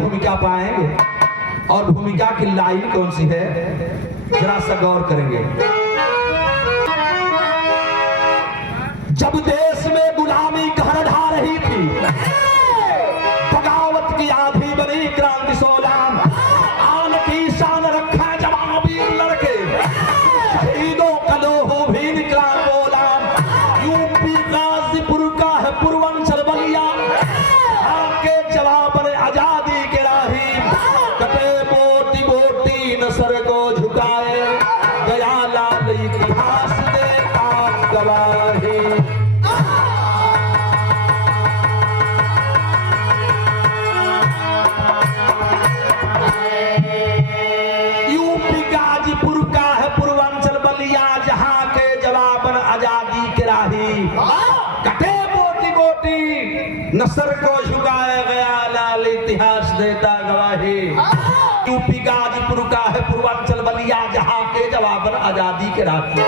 भूमिका पाएंगे और भूमिका की लाइन कौन सी है, जरा सा गौर करेंगे। जब देश में गुलामी कहर ढा रही थी, बगावत की आंधी बनी क्रांति सोलाम, आन की शान रखा जवाबी लड़के, शहीदों का लोहो भी निकला बोलाम। यूपी गाजीपुर का है पूर्वांचल बलिया, आके जवाब ने आजादी के राही, कटे बोटी बोटी न सर को झुकाए, गया लाल इतिहास देता गवाही। यूपी गाजीपुर का है पूर्वांचल बलिया, जहां के जवाबन आजादी के राही, कटे बोटी बोटी नसर को झुकाया गया लाल इतिहास देता गवाही। यूपी गाजीपुर का है पूर्वांचल बलिया, जहां के जवाबन आजादी के राही,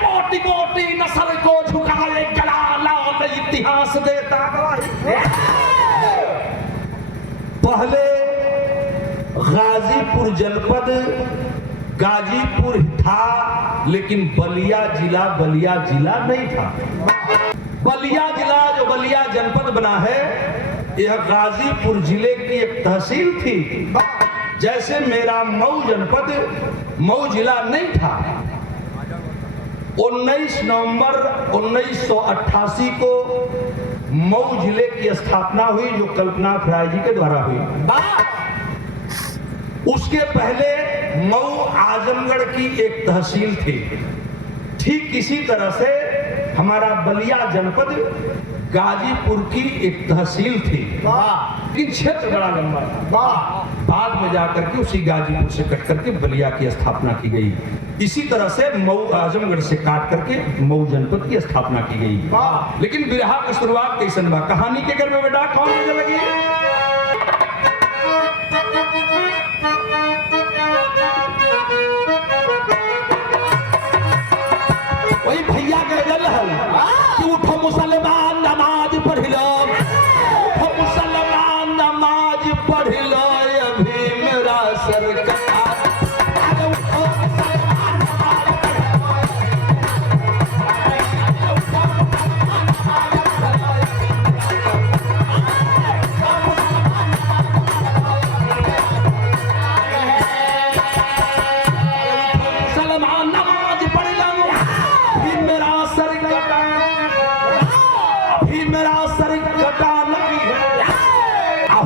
बोटी बोटी नसर को झुकाए गया लाल इतिहास देता गवाही। पहले गाजीपुर जनपद गाजीपुर था, लेकिन बलिया जिला नहीं था। बलिया जिला जो बलिया जनपद बना है, यह गाजीपुर जिले की एक तहसील थी। जैसे मेरा मऊ जनपद मऊ जिला नहीं था। 19 नवंबर 1988 को मऊ जिले की स्थापना हुई, जो कल्पनाथ राय जी के द्वारा हुई। उसके पहले मऊ आजमगढ़ की एक तहसील थी। ठीक इसी तरह से हमारा बलिया जनपद गाजीपुर की एक तहसील थी, लेकिन क्षेत्र बड़ा लंबा था। बाद में जाकर के उसी गाजीपुर से कट करके बलिया की स्थापना की गई। इसी तरह से मऊ आजमगढ़ से काट करके मऊ जनपद की स्थापना की गई। लेकिन बिरहा की शुरुआत कैसन बा, कहानी के घर में बेटा कौन लगी। वही भैया के गजल है कि उठो मुसलमान नमाज पढ़ लो, उठो मुसलमान नमाज पढ़ लो, अभी मेरा सरकार।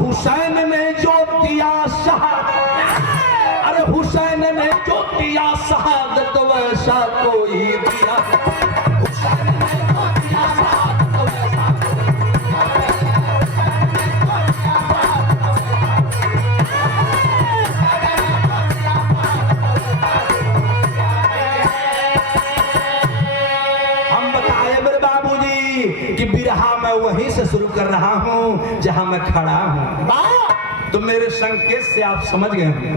हुसैन ने जो दिया शहादत, अरे हुसैन ने जो दिया शहादत वैसा कोई दिया। हुसैन ने जो दिया शहादत वैसा हम बताए मेरे बाबूजी कि बिरहा मैं वहीं से शुरू कर रहा हूं जहां मैं खड़ा हूं। तो मेरे संकेत से आप समझ गए होंगे।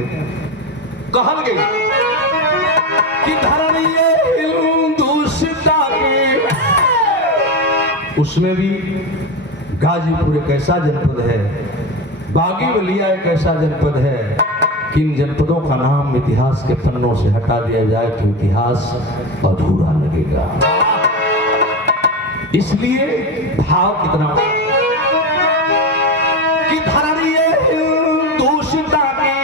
कहल गई कि धर्म ये हिंदुस्तान की, उसमें भी गाजीपुर एक ऐसा जनपद है, बागी बलिया एक ऐसा जनपद है कि इन जनपदों का नाम इतिहास के पन्नों से हटा दिया जाए तो इतिहास अधूरा लगेगा। इसलिए भाव कितना कि धरनी हिंदुस्ता की,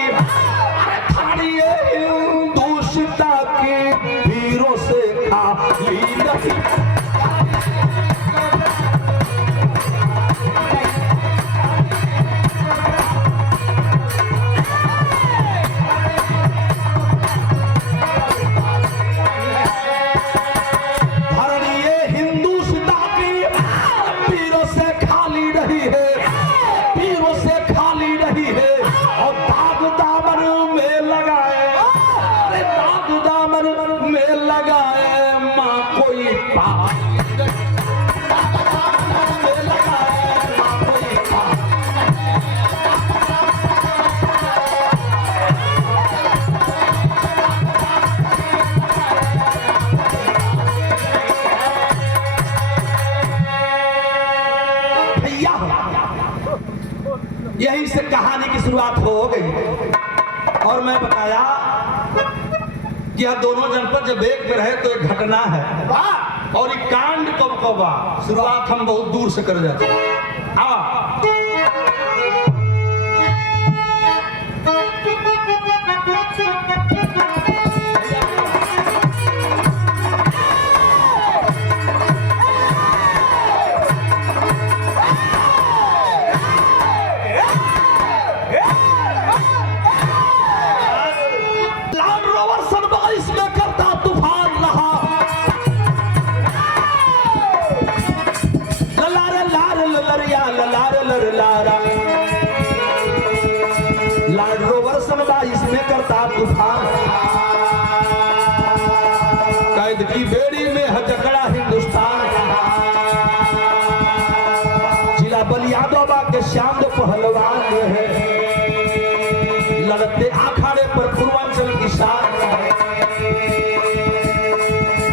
धरनी हिंदुस्ता की वीरों से खाली नहीं। यही से कि यह दोनों जनपद जब एक में रहे तो एक घटना है और ये कांड कब कब शुरुआत हम बहुत दूर से कर जाते हैं। लैंड रोवर सन 22 में करता तूफान, कैद की बेड़ी में हजकड़ा हिंदुस्तान, जिला बलिया दोबा के श्याम जो पहलवान है, लड़ते अखाड़े पर पूर्वांचल की शान,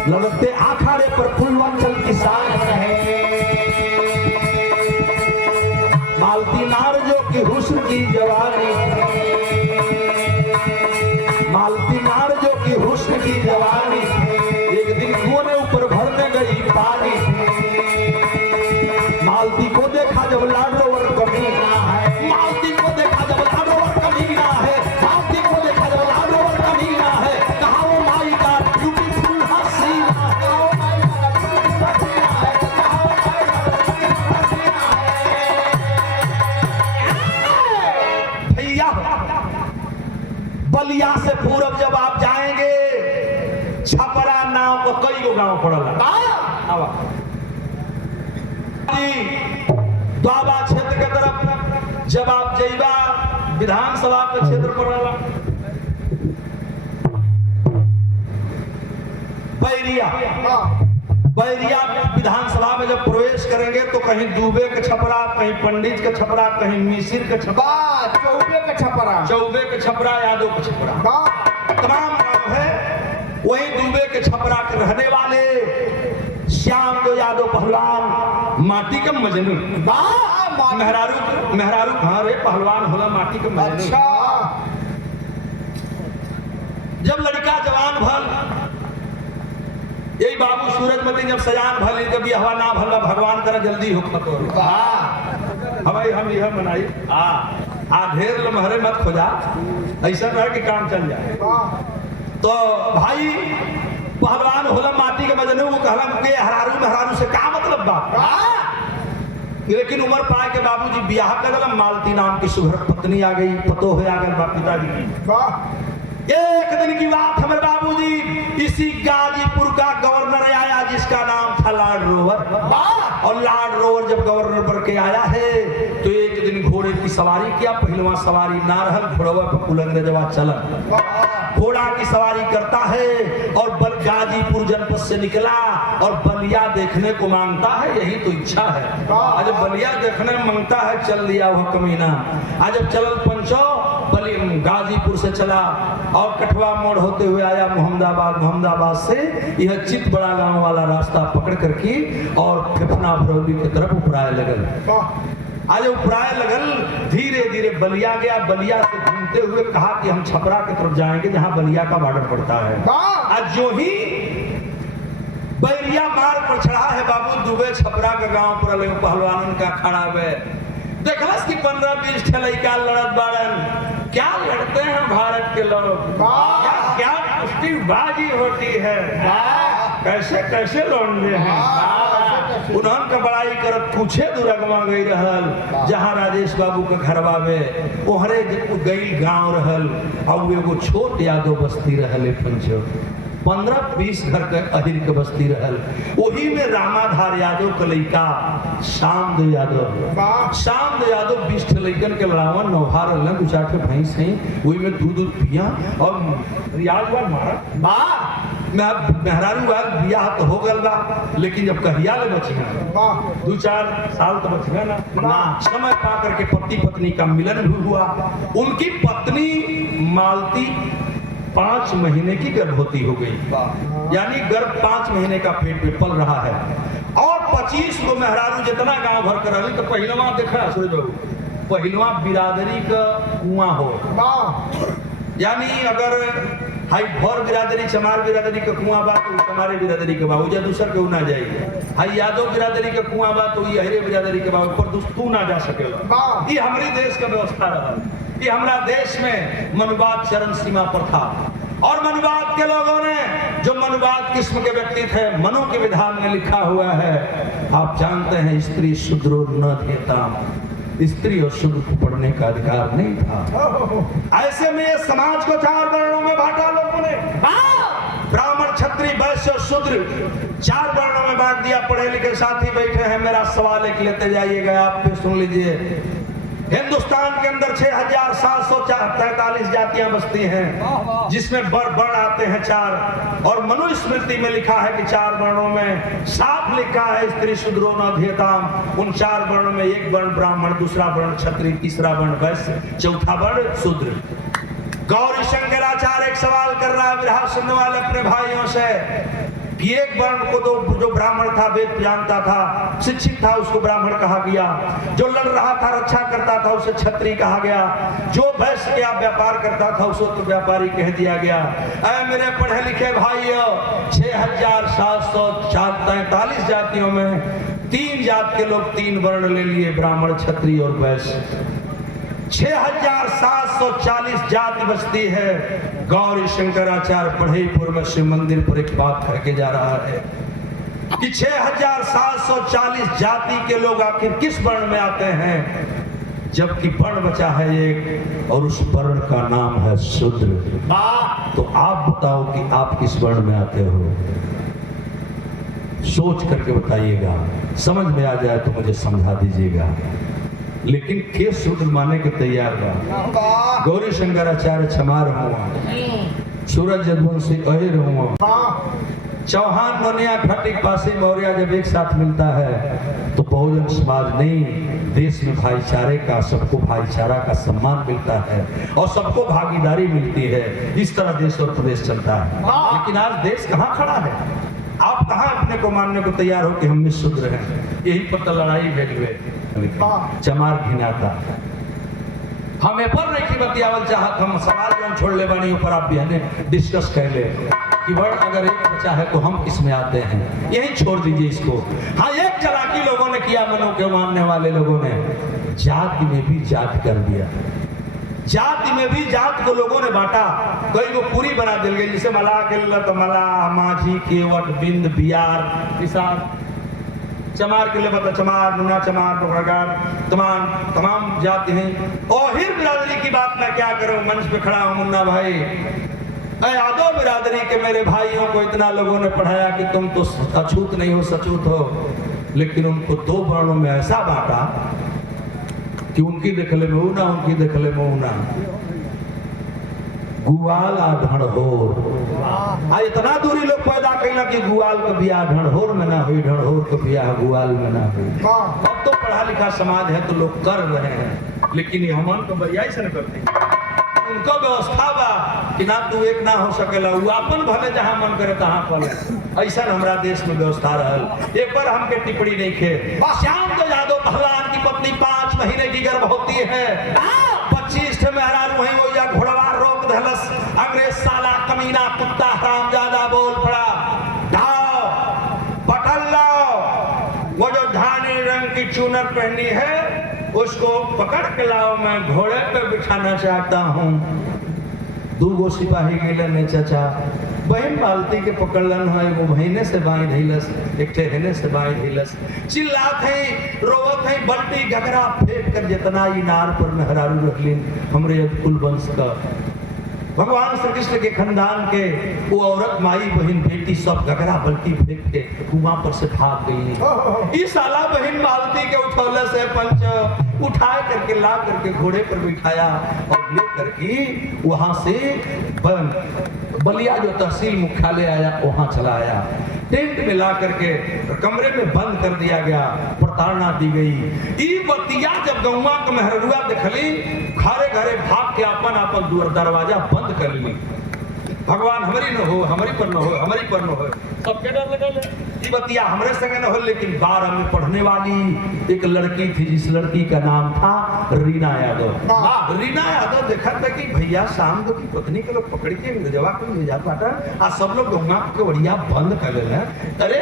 लड़ते अखाड़े पर पूर्वांचल की शान है। मालती नार जो की हुस्न की जवानी, मालती नार जो की हुस्न की जवानी, एक दिन कुएं में ऊपर भरने गई पानी, मालती को देखा जब लैंड रोवर कमीना है, मालती को देखा जब लैंड रोवर कमीना है, मालती को देखा जब लैंड रोवर कमीना है, कहा वो माई का ब्यूटीफुल हसीना है, ओ माई का ब्यूटीफुल हसीना है, कहा वो माई का ब्यूटीफुल हसीना है। भैया बलिया से पूरब जब आप जाएंगे, छपरा नाव को कई गो गांव पड़ला, द्वाबा क्षेत्र के तरफ जब आप जाइबा, विधानसभा के क्षेत्र पड़ला, बैरिया, बैरिया विधानसभा में जब प्रवेश करेंगे तो कहीं दूबे के छपरा, कहीं पंडित के छपरा, कहीं मिसिर के छपरा, चौबे के छपरा, चौबे के छपरा, यादव के छपरा, तमाम नाम है। वही दूबे के छपरा के रहने वाले श्याम जो यादव पहलवान, माटी का मजनू, मेहरारू हाँ रे पहलवान होला माटी का मजनू। अच्छा। जब लड़का जवान भल, यही बाबू सूरजमती जब सजान भली, जब यह हवा ना भला, भगवान करा जल्दी हो खतो हमारी हम यह बनाई ढेर लमहरे मत खोजा, ऐसा रह कि काम चल जाए। तो भाई पहलवान होला माटी के मजनू, वो कहला के हरारू मेहरारू से क्या मतलब बाप, लेकिन उम्र पाए के बाबूजी ब्याह कर दिला, मालती नाम की सुघर पत्नी आ गई, पतो हो आ गए बाप पिताजी की। एक दिन की बात हमारे बाबूजी, इसी गाजीपुर का गवर्नर आया जिसका नाम था लैंड रोवर, और लैंड रोवर जब गवर्नर बन के आया है तो एक दिन घोड़े की सवारी किया, पहलवा सवारी ना रहल, घोड़वा पर उलंगरेजवा चलन, घोड़ा की सवारी करता है और गाजीपुर जनपद से निकला और बलिया देखने को मांगता है, यही तो इच्छा है। आज बलिया देखने मांगता है, चल लिया वह कमीना। आज जब चलल पंचो गाजीपुर से चला और कठवा मोड़ होते हुए आया मोहम्मदाबाद, मोहम्मदाबाद से यह चित बड़ा गांव वाला रास्ता पकड़ करके और फेफना भरौली की तरफ उपराए लगल। आज उपराए लगल, धीरे धीरे बलिया गया, बलिया से घूमते हुए कहा कि हम छपरा की तरफ जाएंगे जहां बलिया का बॉर्डर पड़ता है। आज जो ही बैरिया मार्ग पर चढ़ा है बाबू, दुबे छपरा का गांव पर पहलवान का खड़ा है, देखलस कि 15-20 लड़का लड़त बाड़न, क्या लड़ते हैं भारत के लोग, क्या कुश्तीबाजी होती है, कैसे कैसे लौंडे हैं। उन्होंने का बड़ाई करत पूछे दुरगमा गई रहल, जहाँ राजेश बाबू के घरवा में ओहरे गई गांव रहल, और एगो छोट यादव बस्ती रहल, पंचो 15-20 घर के अहिर के बस्ती रहल, वही में रामाधार यादव के लड़का श्याम यादव 20 लड़कन के लड़ावन नौहार रहलन, 2-4 भैंस हैं, वही में दूध पिया और रियाज मारा मेहरारू बियाह तो हो गल बा, लेकिन जब कहिया ले बचिया 2-4 साल तो बचिया ना, समय पा करके पति पत्नी का मिलन भी हुआ। उनकी पत्नी मालती 5 महीने की गर्भवती हो गई, यानी गर्भ 5 महीने का पेट में पल रहा है, और 25 गो मेहरारू जितना गांव भर कर रही, तो पहलवा देखा सूरज बाबू, पहलवा बिरादरी का कुआं हो, यानी अगर हाई भौर बिरादरी चमार बिरादरी के कुआं बा तो चमारे बिरादरी के बा उजा दूसर के ना जाई। हाई यादव बिरादरी के कुआं बा तो ये हरे बिरादरी के बा ऊपर तू ना जा सकेला। ये हमारे देश का व्यवस्था रहा। ये हमारा देश में मनुवाद चरम सीमा पर था और मनुवाद के लोगों ने जो मनुवाद किस्म के व्यक्ति थे मनु के विधान में लिखा हुआ है, आप जानते हैं स्त्री शूद्रो न देता, स्त्री और शूद्र को पढ़ने का अधिकार नहीं था। ऐसे में ये समाज को 4 वर्णों में बांटा लोगों ने, ब्राह्मण क्षत्रिय वैश्य और शूद्र 4 वर्णों में बांट दिया। पढ़े लिखे साथी बैठे हैं, मेरा सवाल एक लेते जाइएगा, आप भी सुन लीजिए। हिंदुस्तान के अंदर 6743 जातियां बसती हैं, जिसमें वर्ण आते हैं 4 और मनुस्मृति में लिखा है कि 4 वर्णों में साफ लिखा है स्त्री शूद्रो न ध्येताम। उन 4 वर्णों में एक वर्ण ब्राह्मण, दूसरा वर्ण क्षत्रिय, तीसरा वर्ण वैश्य, चौथा वर्ण शूद्र। गौरी शंकराचार्य एक सवाल कर रहा है विरहा सुनने वाले अपने भाइयों से कि एक वर्ण को तो जो ब्राह्मण था, वेद जानता था, शिक्षित था, उसको ब्राह्मण कहा गया। जो लड़ रहा था, रक्षा करता था, उसे क्षत्रिय कहा गया। जो वैश्य के व्यापार करता था उसको तो व्यापारी कह दिया गया। ऐ मेरे पढ़े लिखे भाइयों, 6743 जातियों में 3 जात के लोग 3 वर्ण ले लिए, ब्राह्मण, क्षत्रिय और वैश्य। 6740 जाति बसती है। गौरी शंकराचार्य पढ़ईपुर में शिव मंदिर पर एक बात करके जा रहा है कि 6740 जाति के लोग आखिर किस वर्ण में आते हैं, जबकि वर्ण बचा है एक और उस वर्ण का नाम है शूद्र। तो आप बताओ कि आप किस वर्ण में आते हो, सोच करके बताइएगा। समझ में आ जाए तो मुझे समझा दीजिएगा। लेकिन के शूद्र माने के तैयार रहा। गौरी शंकराचार्य क्षमा रहुआ, सूरज जदवंशी अहिर हुआ, चौहान नोनिया खटिक पासी मौर्य जब एक साथ मिलता है तो बहुजन समाज नहीं, देश में भाईचारे का, सबको भाईचारा का सम्मान मिलता है और सबको भागीदारी मिलती है। इस तरह देश और प्रदेश चलता है। लेकिन आज देश कहाँ खड़ा है? आप कहाँ अपने को मानने को तैयार हो कि हम भी शूद्र हैं? यही पर तो लड़ाई भेज हुए चमार घिनाता। हमें पर नहीं बतियावल चाहत, हम सवाल जो छोड़ ले बनी ऊपर आप भी डिस्कस कर ले कि वर्ण अगर एक बचा है तो हम किस में आते हैं, यही छोड़ दीजिए इसको। हाँ, एक चालाकी लोगों ने किया, मनो के मानने वाले लोगों ने जाति में भी जात कर दिया। जाति में भी जात को लोगों ने बांटा, कई को पूरी बना दिल गई। जैसे मला के तो मला, माझी, केवट, बिंद, बियार, किसान, चमार के लिए बता चमार, नुना चमार, तमाम जाति हैं। और हिर बिरादरी की बात मैं क्या करूं, मंच पे खड़ा हूं मुन्ना भाई। यादव बिरादरी के मेरे भाइयों को इतना लोगों ने पढ़ाया कि तुम तो अछूत नहीं हो, सचूत हो, लेकिन उनको 2 वर्णों में ऐसा बांटा कि उनकी देखले में ऊना, उनकी देखले में ऊना। गुआल आ ढणहोर, आ इतना दूरी लोग पैदा कैला कि गुआल का बियाह ढणहोर में ना हुई, ढणहोर का बियाह गुआल में ना हुई। अब तो पढ़ा लिखा समाज है तो लोग कर रहे हैं, लेकिन ये हमन तो बरियाई से न करते। उनका व्यवस्था बा कि ना तू एक ना हो सकेला, वो अपन भले जहां मन करे तहां पले। ऐसा हमारा देश में व्यवस्था रहल। एक बार हमके टिप्पणी नहीं खे। श्याम तो यादव पहलवान की पत्नी 5 महीने की गर्भवती है, 25 मेहरारू वहीं वो या घोड़वा रोक धलस। अंग्रेज साला कमीना कुत्ता हरामजादा बोल पड़ा, ढाओ पटल लाओ, वो जो धानी रंग की चूनर पहनी है उसको पकड़ के लाओ, मैं घोड़े पे बिठाना चाहता हूँ। 2 सिपाही गिलन चाचा बहन बाल्टी के पकड़लन है, वो बहने से बाई धैलस, एक ठहने से बाई धैलस। चिल्लात है, रोवत है, बल्टी घगरा फेंक कर जितना इनार पर मेहरारू रखलिन हमरे कुल वंश का। भगवान श्री कृष्ण के खानदान के वो औरत, माई, बहन, बेटी सब घगरा बल्टी फेंक के कुआं पर से भाग गई। इस साला बहन बाल्टी के उठौले से पंच उठा करके ला करके घोड़े पर बिठाया और ले करके वहां से बलिया जो तहसील मुख्यालय आया वहां चला आया। टेंट में ला करके कमरे में बंद कर दिया गया, प्रताड़ना दी गई। ई बतिया जब गौवा के मेहरुआ देखली, घरे घरे भाग के अपन दरवाजा बंद कर ली। भगवान हमारी न हो, हमारी पर न हो, हमारी पर न हो, सबके डर लगे। ये बतिया हमरे संगे न हो। लेकिन 12 में पढ़ने वाली एक लड़की थी, जिस लड़की का नाम था रीना यादव। रीना यादव देखा था कि भैया शाम को की पत्नी के लोग पकड़ के जवा कर ले जाता था, आ सब लोग गंगा के बढ़िया बंद कर ले। अरे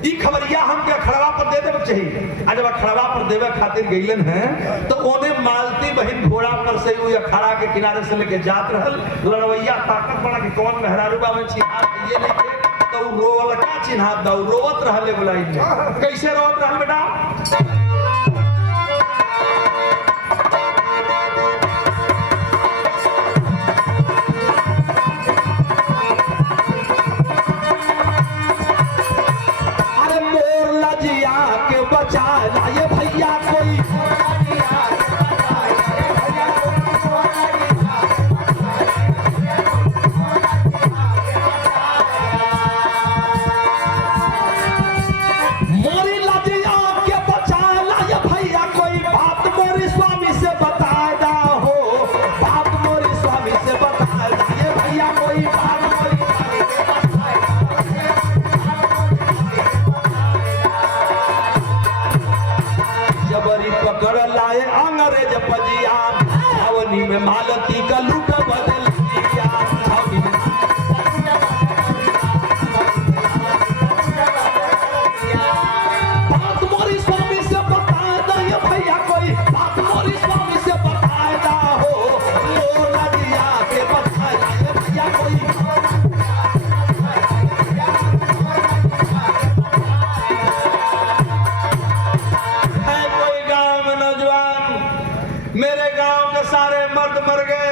ई खबरिया हम के खड़वा पर दे देवे चाहिए। आ जब खड़वा पर देवे खातिर गइलन है तो ओने मालती बहन घोड़ा पर से हुई अखाड़ा के किनारे से लेके जात रहल। लड़वैया ताकत बड़ा कि कौन मेहरारूबा में चिन्हा ये नहीं थे तो रोवल का चिन्हा दा रोवत रहले बुलाई में। कैसे रोवत रहल बेटा? ये भैया कोई मोरी लजिया के बचाला, ये भैया कोई बात मोरी स्वामी से बताए दा हो, बात मोरी स्वामी से बताए दा। ये भैया कोई बात मोरी जबरी पकड़ लाए अंग्रेज पजिया, छावनी में मालती का लूट बदल दिया। बात मोरी स्वामी से बताए दा, ये भैया कोई बात मोरी स्वामी से बताए दा हो, ओ नदिया के बताए दा। ये भैया कोई मेरे गांव के सारे मर्द मर गए,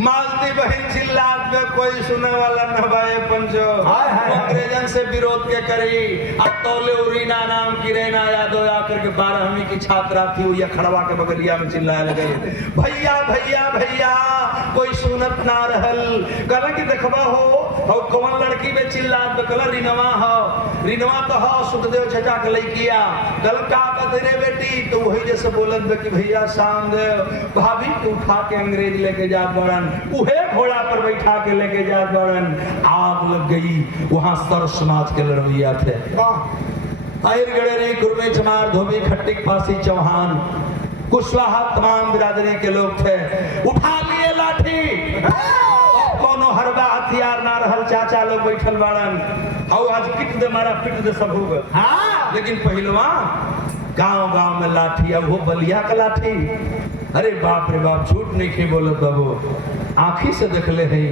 मालती बहन चिल्लात में कोई सुने वाला न भाई पंचो। अंग्रेजन से विरोध के करी। अब तौले रीना नाम की रीना यादव आकर के 12वीं की छात्रा थी, वो खड़वा के बगलिया में चिल्लाए लगे, भैया भैया भैया कोई सुनत ना रहल। कहला कि देखबा हो और कौन लड़की में चिल्लात बकला रीनवा हो, रीनवा तो हो सुखदेव चचा के लइकिया। कल का कहते रे बेटी, तो वही जैसे बोलत बे कि भैया शाम दे भाभी के उठा के अंग्रेज लेके जात बड़न, उहे घोड़ा पर बैठा के लेके जात बड़न। आग लग गई, वहां सर समाज के लड़वैया थे। आयर गड़ेरी गुरमे चमार धोबी खट्टिक पासी चौहान कुशवाहा तमाम बिरादरी के लोग थे। उठा लिए लाठी, कोनो हरबा हथियार ना रहल, चाचा लोग बैठल बाड़न। और आज किट दे मारा पिट दे सब होगा। हाँ लेकिन पहलवा गांव गांव में लाठी, अब वो बलिया का लाठी। अरे बाप रे बाप, झूठ नहीं खे बोलत बाबू, आँखी से देख ले है।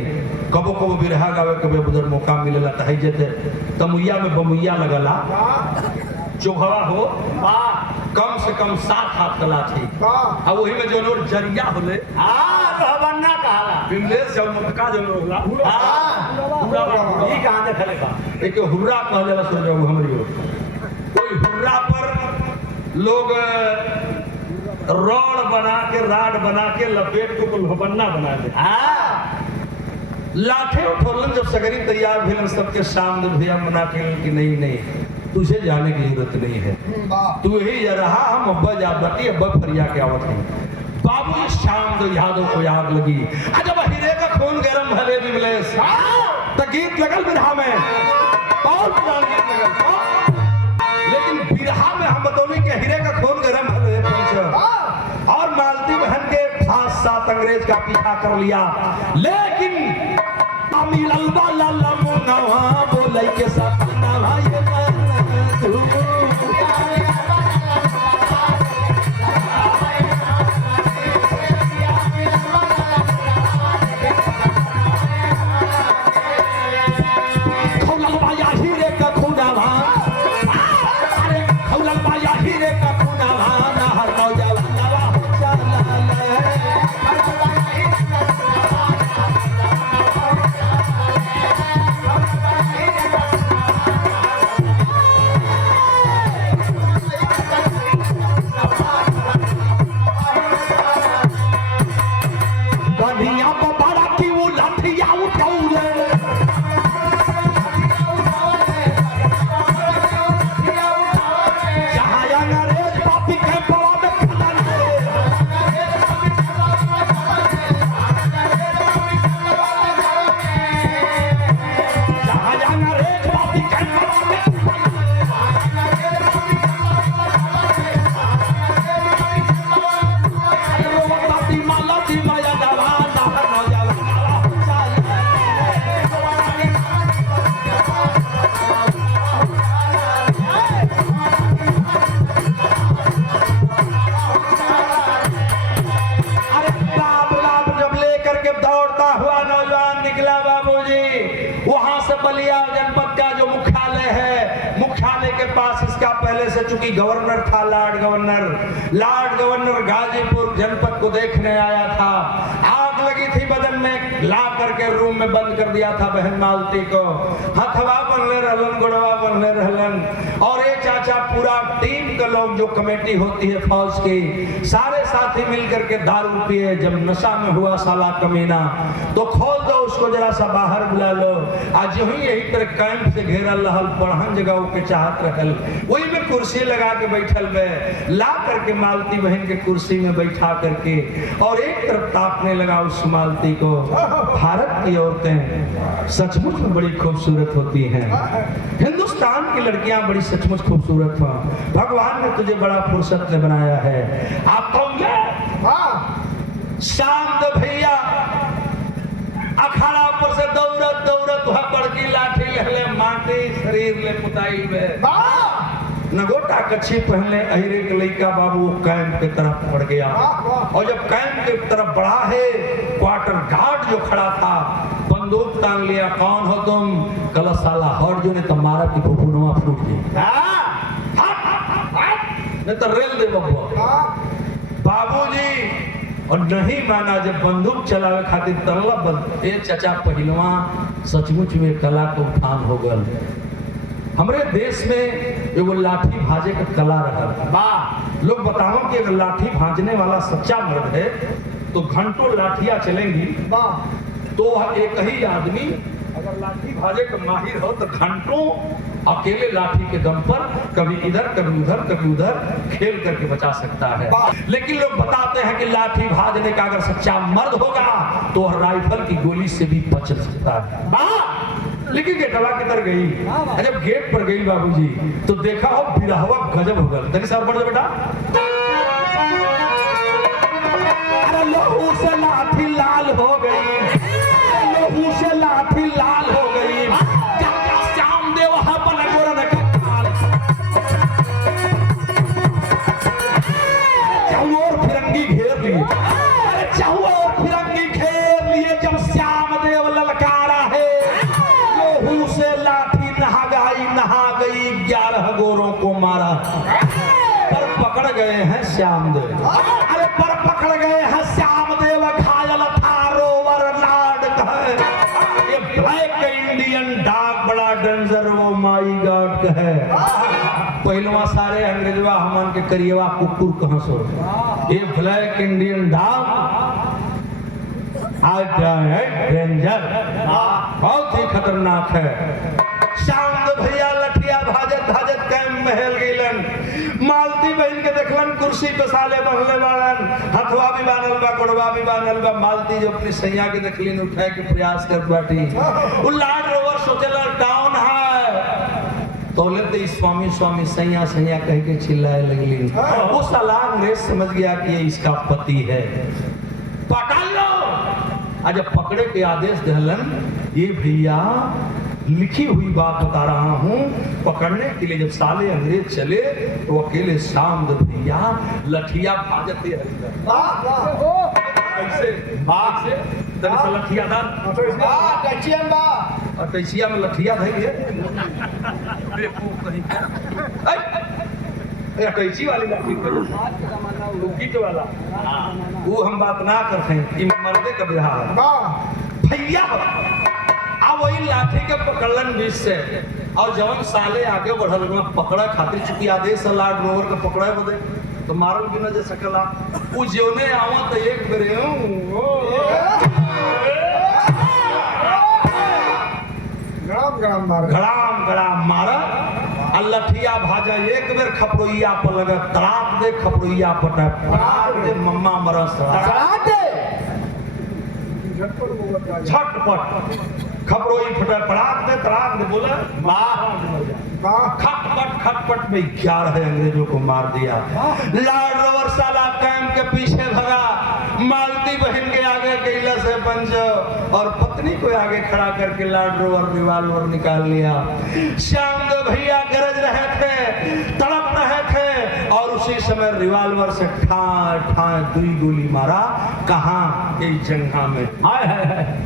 कबो कबो बिरहा गावे कबे उधर मौका मिलेला तही जते तमुइया में बमुइया लगला, चोघवा हो कम से कम 7 हाथ का लाठी। अब वही में जो लोग जरिया होले तो बनना कहाला बिमलेश जब का जो लोग ला हुर्रा ई कहां देखले बा, एक हुर्रा कह जाला सो जो हमरियो। कोई हुर्रा पर लोग रॉड बना के राड बना के लपेट के कुल बन्ना बना दे। लाठे उठोलन जब सगरी तैयार भेल सबके सामने भैया मना के कि नहीं नहीं तुझे जाने की जरूरत नहीं है, तू ही जा रहा, हम अब्बा जा बटी अब्बा फरिया के आवत है। बाबू शाम दो यादों को याद लगी, जब हीरे का खून गरम भले बिमलेश तो गीत लगल बिरहा में, बहुत पुराना गीत लगल। लेकिन बिरहा में हम बतौनी कि हीरे का खून गरम भले और मालती बहन के साथ साथ अंग्रेज का पीछा कर लिया। लेकिन मिलल वाला लमुनवा बोलै के सपना ये वहां से बलिया जनपद का जो मुख्यालय है, मुख्यालय के पास इसका पहले से चूंकि गवर्नर था, लॉर्ड गवर्नर गाजीपुर जनपद को देखने आया था। आग लगी थी बदन में, ला करके रूम में बंद कर दिया था बहन मालती को। हथवा बनले रहलन, गुड़वा बनले रहलन। और ये चाचा पूरा टीम के लोग, जो कमेटी होती है फौज की, सारे साथी मिल करके दारू पिए। जब नशा में हुआ साला कमीना, तो खोल दो उसको, जरा सा बाहर बुला लो। आज यूं ही यही तरह कैंप से घेरल रहल, पढ़न जगह के चाहत रहल, वही में कुर्सी लगा के बैठल में, ला करके मालती बहन के कुर्सी में बैठा करके और एक तरफ ताकने लगा उस मालती को। भारत की औरतें सचमुच में बड़ी खूबसूरत होती हैं। हिंदुस्तान की लड़कियां बड़ी सचमुच खूबसूरत हैं। भगवान ने तुझे बड़ा फुर्सत में बनाया है। आप कहोगे शांत भैया अखाड़ा पर से दौड़त वह बड़की लाठी लहले माटी शरीर ले पुताई में नगोटा कच्छी पहनले अहिरे के लड़का बाबू कैंप की तरफ बढ़ गया। और जब कैंप की तरफ बढ़ा है, क्वार्टर गार्ड जो खड़ा था बंदूक टांग लिया। कौन हो तुम? कल साला हट जो, ने तो मारा की फुफुनवा फूट गई, नहीं तो रेल दे बाबूजी। और नहीं माना, जब बंदूक चलावे खातिर तरला बंद, ए चचा पहिलवा सचमुच में कला को उठान हो गल। हमरे देश में एगो लाठी भाजे का कला रहा। लोग बताओ कि अगर लाठी भाजने वाला सच्चा मर्द है तो घंटों लाठियां चलेंगी, तो एक ही आदमी अगर लाठी भाजे का माहिर हो तो घंटों अकेले लाठी के दम पर कभी इधर कभी उधर कभी उधर खेल करके बचा सकता है। लेकिन लोग बताते हैं कि लाठी भाजने का अगर सच्चा मर्द होगा तो राइफल की गोली से भी बच सकता है। लेकिन गेटवा किधर गई? जब गेट पर गई बाबूजी तो देखा हो बिरहवा गजब हो गया। देखिए सर बढ़ बेटा, अरे लहू से लाठी लाल हो गई, लहू से लाठी लाल हो गई। श्याम देव हपन गोरन का काल, चारों फिरंगी घेर लिए, अरे चारों फिरंगी घेर लिए। जब श्याम देव ललकारा है, लहू से लाठी नहा गई 11 गोरों को मारा। पर पकड़ गए हैं श्याम देव, अरे पर पकड़ गए हैं श्याम देव। घायल था रोवर लाड है, ये ब्लैक इंडियन डॉग बड़ा डेंजर वो माई गॉड है। पहलवा सारे अंग्रेजवा हमन के करिएवा कुकुर कहां सो, ये ब्लैक इंडियन डॉग आज है डेंजर, बहुत ही खतरनाक है। शांत भैया लठिया भाजत भाजत कैंप में हेल गईलन। मालती बहन के देखलन कुर्सी पे साले बहले वालन, हथवा भी बानल बा, कोड़वा भी बानल बा। मालती जो अपनी सैया के देखलीन उठाए के प्रयास कर बाटी। वो लाड रोवर सोचला डाउन है, तोले तो स्वामी स्वामी सैया सैया कह के चिल्लाए लगली। वो साला अंग्रेज समझ गया कि ये इसका पति है, पकड़ लो। आज पकड़े के आदेश दहलन, ये भैया लिखी हुई बात बता रहा हूँ। पकड़ने के लिए जब साले अंग्रेज चले तो अकेले शाम भैया लठिया भाजते ऐसे लठिया कैसिया में लठिया धैले कैसी वाली लाठी वाला वो हम बात ना करते हैं, मर्दे का बिहार भैया। अब वही लाठी के पकड़लन बीच से, और जवन साले आगे बढ़ल पकड़ा खातिर चुकी आदेश लाड रोवर के पकड़े बदे तो मारल भी न जा सकला। वो जोने आवत एक बेरे गड़ाम मारा और लठिया भाजा एक बेर खपड़ोइया पर लगा, तड़ाक दे खपड़ोइया पटा पड़ाक दे मम्मा मरस झटपट खपड़ोई फटा पड़ाक दे तड़ाक दे बोला खटपट में 11 अंग्रेजों को मार दिया। लॉर्ड रोवर साला कैंप के पीछे भगा, मालती बहन के आगे कैला से पंच और पत्नी को आगे खड़ा करके लॉर्ड रोवर रिवाल्वर निकाल लिया। श्याम देव भैया गरज रहे थे, तड़प रहे थे और उस उसी समय रिवाल्वर से ठा दुई गोली मारा। कहाँ? यही जंघा में।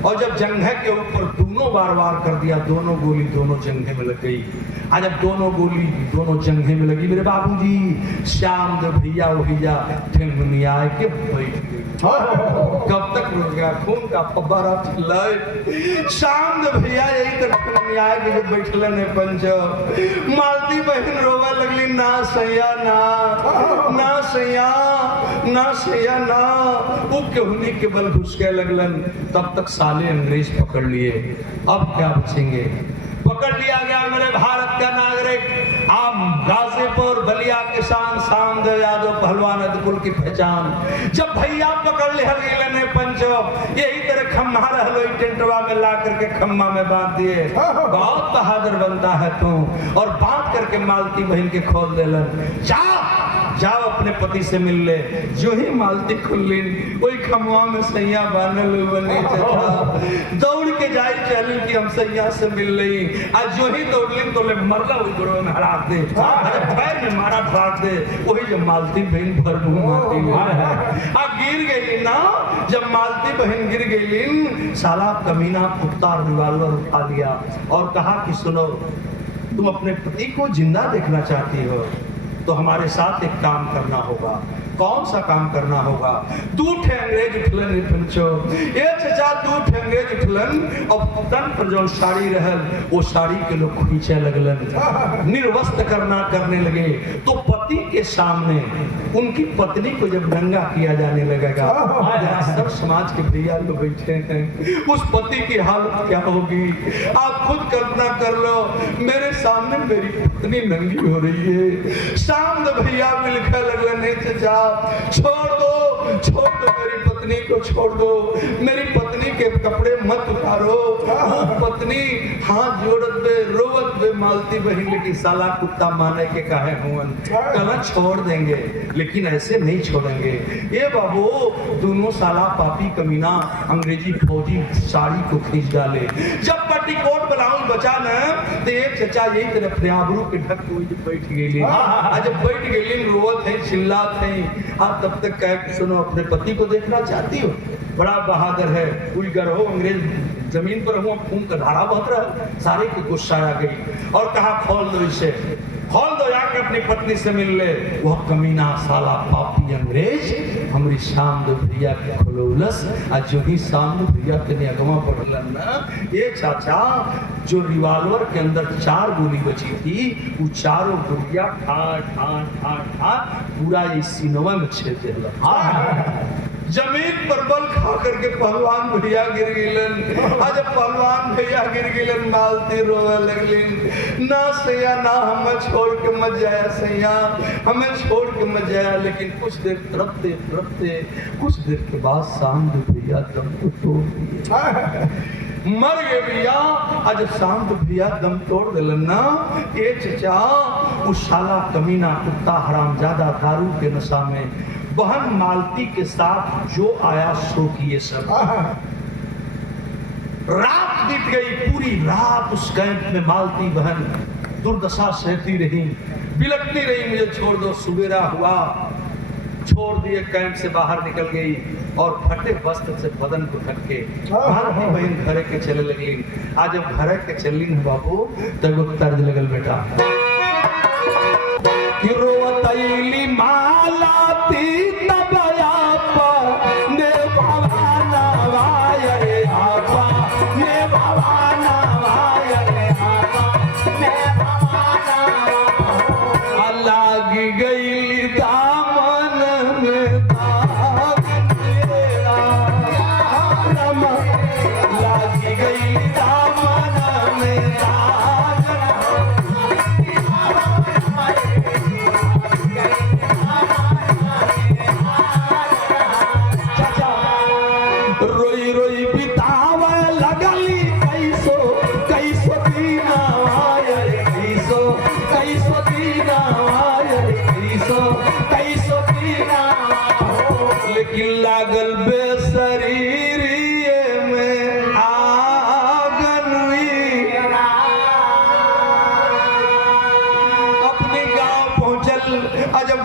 और जब जंघे के ऊपर दोनों बार वार कर दिया, दोनों गोली दोनों जंघे में लग गई। आज जब दोनों गोली दोनों जंघे में लगी, मेरे बाबूजी श्याम देव भैया वहीया ठेंगुनिया के बैठ गए। कब तक रुक गया? खून का फब्बारा चिल्लाए। श्याम देव भैया यही तरह ठेंगुनिया के जब बैठले ने पंच, मालती बहन रोवे लगली, ना सैया ना, ना सैया ना, सैया ना। वो केहुनी के बल घुसके लगलन। तब तक साले अंग्रेज पकड़ लिए। अब क्या बचेंगे? पकड़ लिया गया मेरे भारत का नागरिक, आम गाजीपुर बलिया किसान सामदेव यादव पहलवान अदकुल की पहचान। जब भैया पकड़ ले ने पंचो, यही तरह खम्मा रहलो टेंटवा में ला करके खम्मा में बांध दिए। बहुत बहादुर बनता है तू। और बांध करके मालती बहन के खोल देलन। जाओ अपने पति से मिल ले। जो ही मालती खुल्ली वही खमवा में सैया बानल बने चचा दौड़ के जाई चली कि हम सैया से मिल रही। आज जो ही दौड़ली तो ले मरला वही गोड़ों में हरा दे, पैर में मारा ढाक दे। वही जब मालती बहन भर मारती गिर गई ना, जब मालती बहन गिर गई, साला कमीना कुत्ता रिवाल्वर उठा लिया और कहा कि सुनो, तुम अपने पति को जिंदा देखना चाहती हो तो हमारे साथ एक काम करना होगा। कौन सा काम करना होगा? दू ठे अंग्रेज उठलन पंचो। ए चचा दू ठे अंग्रेज उठलन और तन पर जो साड़ी रहल वो साड़ी के लोग खींचे लगलन, निर्वस्त्र करने लगे। तो पति के सामने उनकी पत्नी को जब नंगा किया जाने लगेगा, सब समाज के भैया लोग बैठे हैं, उस पति की हालत क्या होगी? आप खुद कल्पना कर लो। मेरे सामने मेरी पत्नी नंगी हो रही है। शाम भैया मिलकर लगने चचा छोड़ दो मेरी पत्नी को छोड़ दो, मेरी पत्नी के कपड़े मत उतारो। पत्नी हाथ जोड़त बे रोवत बे मालती बहन की साला कुत्ता माने के काहे हुन, कहना छोड़ देंगे लेकिन ऐसे नहीं छोड़ेंगे। ये बाबू दोनों साला पापी कमीना अंग्रेजी फौजी साड़ी को खींच डाले। जब पट्टीकोट ब्लाउज बचा न तो एक चचा यही तरफ आबरू के ढक बैठ गई। आज जब बैठ गई रोवत है चिल्लात है। आप तब तक कह कि सुनो, अपने पति को देखना चाहती हो? बड़ा बहादुर है, उइगर हो, अंग्रेज जमीन पर हूँ, खून का धारा बह रहा। सारे की गुस्सा आ गई और कहा खोल दो इसे, खोल दो, जाके अपनी पत्नी से मिल ले। वह कमीना साला पापी अंग्रेज हमारी शाम दो भैया के खोलौलस। आज जो ही शाम दो भैया के अगवा पड़लन ना, ये चाचा जो रिवाल्वर के अंदर 4 गोली बची थी, वो चारों गोलियां पूरा इस सीनवा में छेद दिया। जमीन पर बल खा करके पहलवान भैया गिर गिलन। आज पहलवान भैया गिर गिलन, मालती रोवे लगलिन, ना सैया ना, हमें छोड़ के मत जाया सैया, हमें छोड़ के मत जाया। लेकिन कुछ देर तड़पते कुछ देर के बाद शाम भैया दम को तोड़ दिए, मर गए भैया। आज शाम भैया दम तोड़ दिलन ना, ये चचा उस साला कमीना कुत्ता हरामजादा दारू के नशा में बहन मालती के साथ जो आया सो किए सब। रात बीत गई, पूरी रात उस कैंप में मालती बहन दुर्दशा सहती रही, बिलखती रही, मुझे छोड़ दो। सुबेरा हुआ, छोड़ दिए, कैंप से बाहर निकल गई और फटे वस्त्र से बदन को ढक के मालती बहन घरे के चले लगली। आज जब घरे के चली न बाबू तब तर्ज लगल बेटा कि रोवतैली मालती तबया पर ने भवाना वाय रे आपा, ने भवाना वाय रे आपा, ने भवाना लागी गई दामन में दाग तेरा, लागी गई दामन में दाग।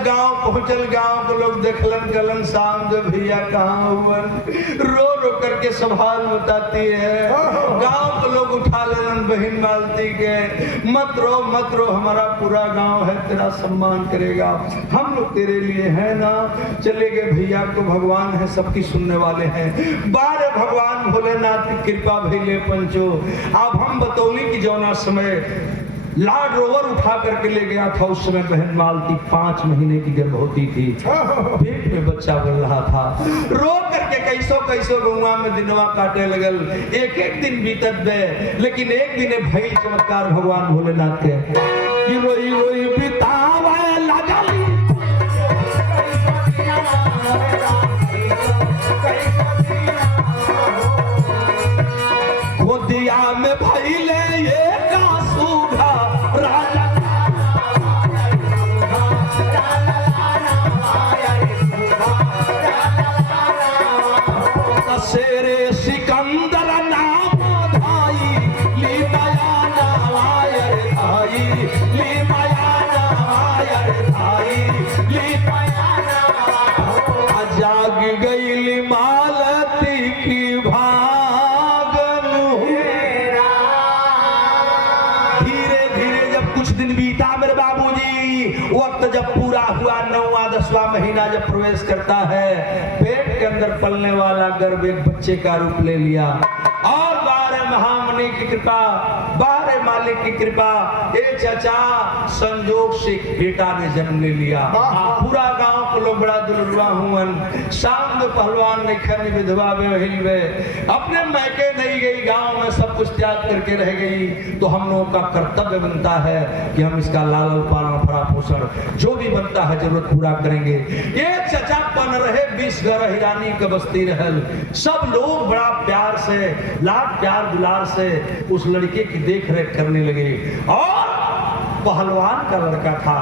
गांव पहुंचल, गांव के लोग देखलन कलन शाम जो भैया कहाँ हुवन, रो रो करके सवाल बताती है। गांव के लोग उठा लेलन बहन मालती के, मत रो हमारा पूरा गांव है तेरा सम्मान करेगा, हम लोग तेरे लिए है ना। चले गए भैया को भगवान है सबकी सुनने वाले हैं। बारे भगवान भोलेनाथ की कृपा भैले पंचो। अब हम बतौली की जौना समय लैंड रोवर उठा करके ले गया था, उस समय बहन मालती 5 महीने की गर्भवती थी, पेट में बच्चा बन रहा था। रो करके कैसो गौवा में दिनवा काटे लगल। एक एक दिन बीतत गए, लेकिन एक दिन भई चमत्कार भगवान भोलेनाथ के कि रोई रोई बितावे लगली। गोदिया में भइले एक आसूधा राजा शेरे सिकंदर नाम धाई ली माया नायर धाई ली माया नायर धाई ली माया नायर जाग गई मालती की भागन। धीरे धीरे जब कुछ दिन बीता मेरे बाबूजी, वक्त जब पूरा हुआ 9वां 10वां महीना जब प्रवेश करता है, पेट के अंदर पलने वाला गर्भ एक बच्चे का रूप ले लिया। और बारे महामुनि की कृपा, बारे मालिक की कृपा, ए चाचा संजोग से एक बेटा ने जन्म ले लिया। पूरा गांव को लोग बड़ा दुलरुआ हुवन। शाम दो पहलवान ने खन विधवा में अपने मैके नहीं गई, गांव में सब कुछ त्याग करके रह गई। तो हम लोगों का कर्तव्य बनता है कि हम इसका लालन पालन भरा पोषण जो भी बनता है जरूरत पूरा करेंगे। ये चचा बन रहे 20 घर हिरानी का बस्ती रहल। सब लोग बड़ा प्यार से, लाड प्यार दुलार से उस लड़के की देख रेख करने लगे। और पहलवान का लड़का था।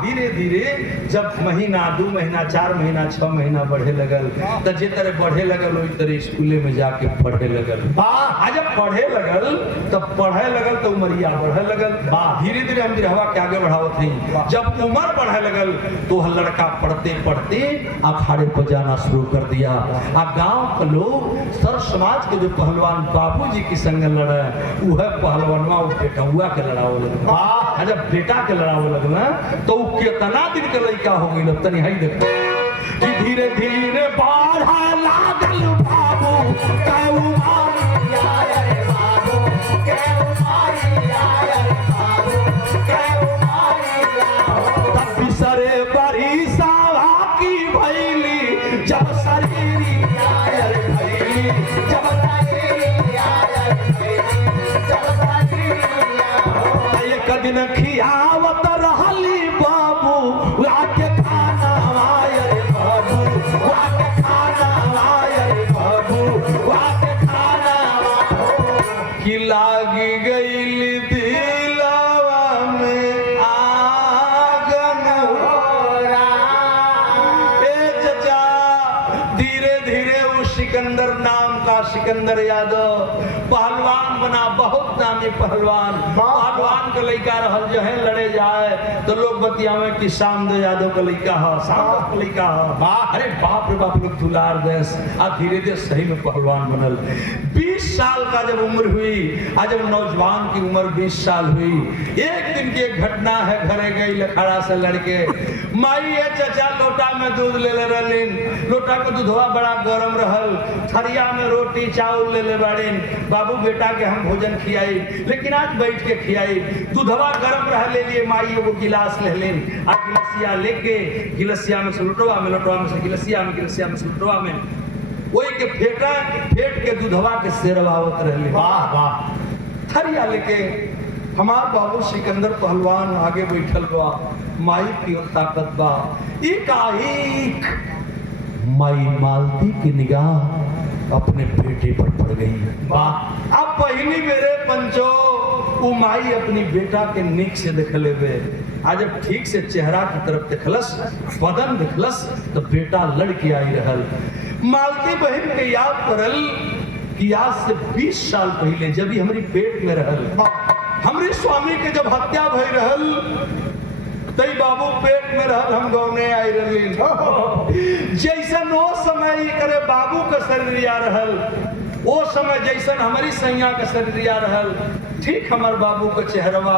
धीरे धीरे जब महीना 2 महीना 4 महीना 6 महीना बढ़े लगल, तो जे तरह बढ़े लगल वही तरह स्कूले में जाके पढ़े लगल। जब पढ़े लगल तब पढ़े लगल तो उमरिया बढ़े लगल। धीरे धीरे हम बिरहवा के आगे बढ़ावत नहीं। जब उम्र बढ़े लगल तो लड़का पढ़ते पढ़ते अखाड़े पर जाना शुरू कर दिया। गांव के लोग सर समाज के जो पहलवान बाबूजी की संग लड़े, वह पहलवानवा बेटुआ के लड़ाओ लगे। जब बेटा के लड़ाओ लगना तो कितना दिन के लड़का हो गई तनी है देखो कि धीरे धीरे बढ़ा लागल बाबू सरे बड़ी सावा की भैली जब शरीरी भैली जब एक दिन खियावत रहली बाबू आके खाना आए बाबू आके खाना आए बाबू आके खाना कि लागी गई दिलवा में आगन। ए चचा धीरे धीरे उस सिकंदर नाम का सिकंदर यादव पहलवान बना, बहुत नामी पहलवान। पहलवान का लड़का रहल जो है लड़े जाए तो लोग बतियावे कि शामदेव यादव का लड़का है, शामदेव का लड़का है। अरे बाप रे बाप लोग दुलार देश। धीरे धीरे सही में पहलवान बनल। 20 साल का जब उम्र हुई, जब नौजवान की उम्र 20 साल हुई, एक दिन की एक घटना है। घरे गई लखाड़ा से लड़के, माई ये चचा लोटा में दूध ले ले रहलीन। लोटा के दूधवा बड़ा गरम रहल, थरिया में रोटी चावल ले ले बाड़ीन। बाबू बेटा के हम भोजन खियाई, लेकिन आज बैठ के खियाई। दूधवा गरम रह ले लिए माई एगो गिलास ले लेन। गिलसिया लेके गिलसिया में से लोटवा में, लोटवा में से गिलसिया में, गिलसिया में से लोटवा में वही के फेट के दूधवा के सेरवावत रहले। वाह वाह। थरिया लेके हमार बाबू सिकंदर पहलवान आगे बैठल बा, माई की ओर ताकत बा। एकाएक माई मालती की निगाह अपने बेटे पर पड़ गई। वाह। अब पहली मेरे पंचो वो माई अपनी बेटा के नीक से देखले हुए, आज जब ठीक से चेहरा की तरफ देखलस, बदन देखलस, तो बेटा लड़की आई रहल। मालती बहन के याद पड़ल कि आज से 20 साल पहले जब ही हमारी पेट में रहल, हमारे स्वामी के जब हत्या भई रहल तई बाबू पेट में रहल हम गौने आई रही जैसन वो समय करे बाबू का शरीरिया रहल वो समय जैसन हमारी सैया का शरीरिया रहल ठीक हमार बाबू का चेहरवा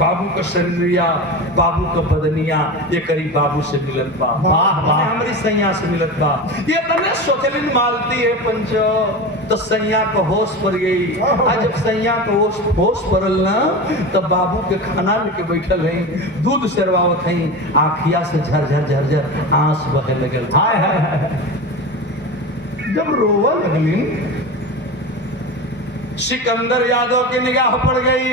बाबू का शरीरिया बाबू का बदनिया ये करीब बाबू से मिलत बा हमारी सैया से मिलत बा ये तने सोचलिन मालती है पंचो तो सैया को होश पर गई आज जब सैया को होश पड़ल ना तब बाबू के खाना लेके बैठल है दूध सरवावत है आँखिया से झरझर झरझर आंस बहे लगल जब रोवा लगलिन सिकंदर यादव की निगाह पड़ गई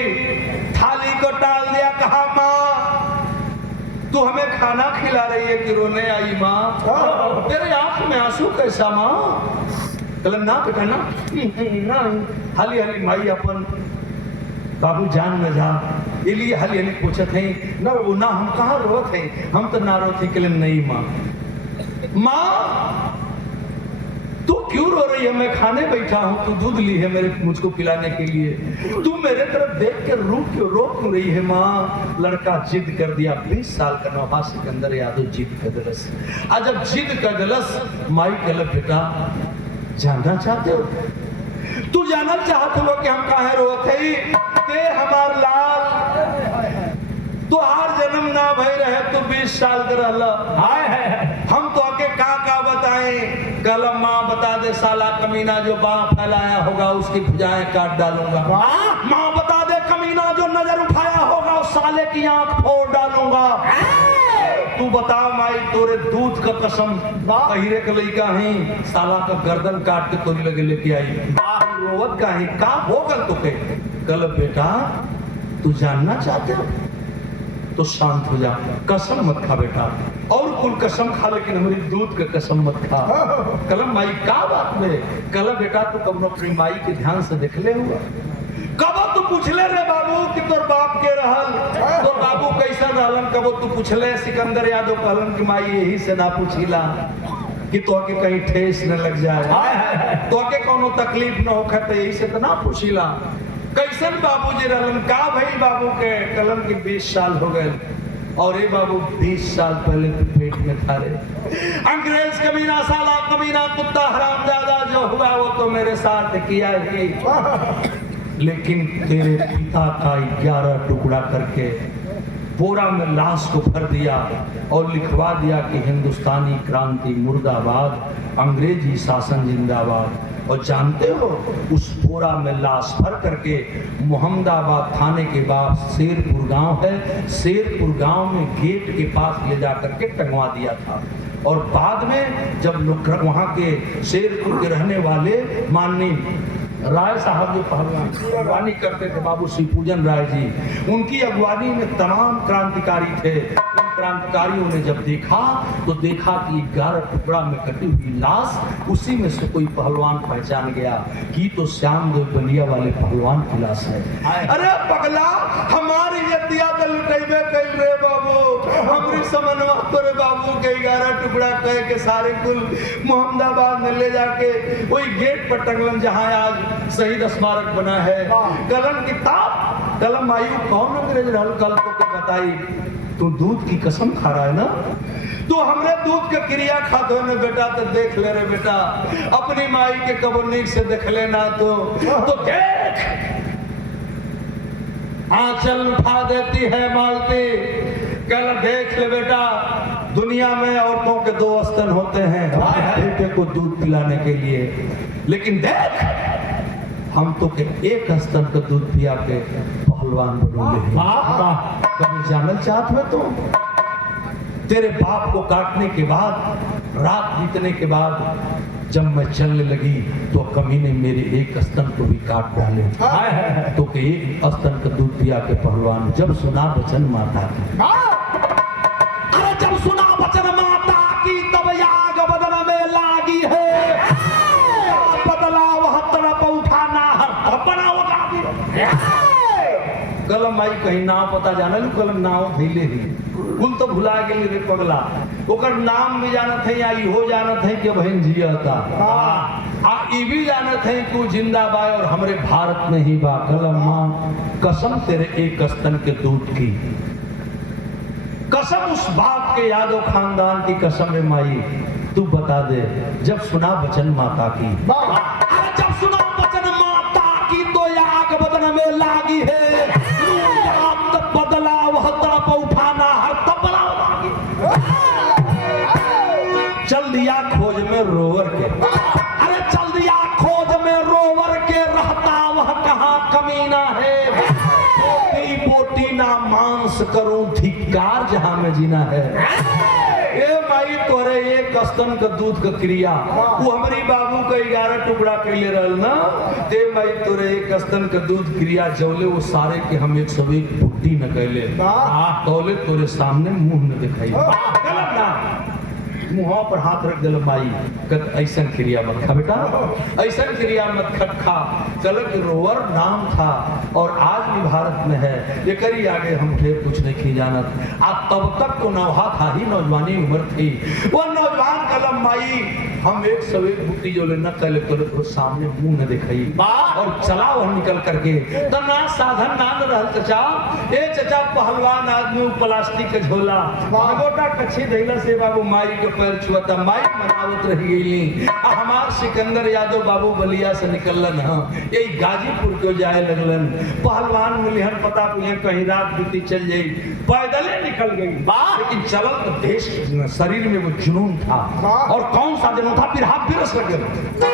थाली को टाल दिया कहा माँ तू हमें खाना खिला रही है कि रोने आई माँ तेरे आंख में आंसू कैसा माँ कल ना बेटा ना हाली हाली माई अपन बाबू जान न जा इसलिए हाली हाली पूछत है ना वो ना हम कहाँ रोत है हम तो ना रोते के लिए नहीं माँ तू क्यों रो रही है मैं खाने बैठा हूँ तू दूध ली है मेरे मुझको पिलाने के लिए तू मेरे तरफ देख के रो क्यों रही है माँ लड़का जिद कर दिया 20 साल का नौहा सिकंदर यादव जिद कर दिलस आज जब जिद कर दिलस माई कहल बेटा जानना चाहते हो तू जानना चाहते हो कि हम काहे रोत है ते हमार लाल तो हर जन्म ना भई रहे तो 20 साल का रहला हम तो आके का बताएं कल माँ बता दे साला कमीना जो बाँ फैलाया होगा उसकी भुजाएं काट डालूंगा माँ बता दे कमीना जो नजर उठाया होगा उस साले की आंख फोड़ डालूंगा तू बता माई तोरे दूध का कसम पहिरे के लइका है साला का गर्दन काट के तोरी लगे लेके आई रोवत का है का होगल तुके कल बेटा तू जानना चाहते हो तो शांत हो जा कसम मत खा बेटा और कुल कसम खा लेकिन हमारी दूध का कसम मत खा कलम माई का बात में कल बेटा तू कब अपनी माई के ध्यान से देख ले हुआ कब तू पूछले रे बाबू कि तोर बाप के रहल तोर बाबू कैसा रहलन कब तू पूछले सिकंदर यादव कहलन कि माई यही से ना पूछिला कि तो के कहीं ठेस न लग जाए तो के कोनो तकलीफ न होखे तो यही से तो ना पूछिला कैसन बाबूजी रहलन का भई बाबू के कलम के 20 साल हो गए और ये बाबू 20 साल पहले तो पेट में था रे अंग्रेज कमीना साला कमीना कुत्ता हरामजादा जो हुआ वो तो मेरे साथ किया ही लेकिन तेरे पिता का 11 टुकड़ा करके बोरा में लाश को भर दिया और लिखवा दिया कि हिंदुस्तानी क्रांति मुर्दाबाद अंग्रेजी शासन जिंदाबाद और जानते हो उस बोरा में लाश भर करके मोहम्मदाबाद थाने के बाद शेरपुर गांव है शेरपुर गांव में गेट के पास ले जा करके टंगवा दिया था और बाद में जब लोग वहां के शेरपुर के रहने वाले माननीय राय साहब जो अगवानी करते थे बाबू श्री पूजन राय जी उनकी अगवानी में तमाम क्रांतिकारी थे उन क्रांतिकारियों ने जब देखा तो देखा कि 11 टुकड़ा में कटी हुई लाश उसी में से कोई पहलवान पहचान गया कि तो श्याम देव बलिया वाले पहलवान की लाश है अरे पगला हमारी यतिया तो लुटेबे कइल रे बाबू हमरी समनवा तोरे बाबू के 11 टुकड़ा कह के सारे कुल मोहम्मदाबाद में ले जाके वही गेट पर टंगलन जहां आज शहीद स्मारक बना है कलम किताब कलम आयु कौन अंग्रेज रहल कल को बताई तू दूध की कसम खा रहा है ना तू हमरे दूध के क्रिया खाते न बेटा तो देख ले रे बेटा अपनी माई के कबरनी से देख लेना तो देख आंचल उठा देती है मालती कल देख ले बेटा दुनिया में औरतों के 2 स्तन होते हैं बेटे को दूध पिलाने के लिए लेकिन देख हम तो के एक स्तन का दूध पिया के पहलवान बनोगे कभी जानल चाहत में तो तेरे बाप को काटने के बाद रात बीतने के बाद जब मैं चलने लगी तो कमीने मेरे एक स्तन को भी काट डाले तो के एक स्तन का दूध पिया के पहलवान जब सुना वचन माता की अरे जब सुना वचन माता की तब आग बदन में लागी है बदला वह तरफ उठाना बना कलम आई कहीं नाम पता जाना लू कलम नाव धैले ही कुल तो भुला गेली रे पगला ओकर नाम भी जानत है या इहो जानत है कि बहन जियता आ ई भी जानत है कि जिंदा बा और हमरे भारत में ही बा कलम मां कसम तेरे एक स्तन के दूध की कसम उस बाप के यादव खानदान की कसम है माई, तू बता दे जब सुना वचन माता की, अरे जब सुना वचन माता की तो आग बदन में लागी है, बदला वह तड़प उठाना हर तबला लागी। चल दिया खोज में रोवर के, अरे चल दिया खोज में रोवर के, रहता वह कहाँ कमीना है, बोटी बोटी ना मांस करूं धिक्कार जहां में जीना है। ए माई तोरे एक स्तन का दूध का क्रिया वो हमारी बाबू का 11 टुकड़ा कैले रहल ना, ते माई तोरे एक स्तन का दूध क्रिया जौले वो सारे के हम 101 पुट्टी न कैले तौले तोरे सामने मुंह न दिखाई गलत ना, मुँह पर हाथ रख दिल माई कद ऐसा क्रिया मत खा बेटा, ऐसा क्रिया मत खा। चल कि रोवर नाम था और आज भी भारत में है, ये करी आगे हम ढेर कुछ नहीं की जानत। आज तब तक तो नौहा था ही, नौजवानी उम्र थी, वो नौजवान कलम माई हम 101 बूटी जो लेना कल तो सामने मुंह न दिखाई और चला वह निकल करके तो ना साधन ना रहल चचा, ए चचा पहलवान आदमी प्लास्टिक के झोला गोटा कच्छी धैला से बाबू माई के पैर छुआता, माई मनावत रही गई। हमार सिकंदर यादव बाबू बलिया से निकलन यही गाजीपुर को जाए लगलन, पहलवान मिलिहन पता पुलिहन कहीं रात बीती चल जाई, पैदले निकल गई, लेकिन चलल तो देश शरीर में वो जुनून था। और कौन सा जुनून था, फिर हाथ भी रस लग गया।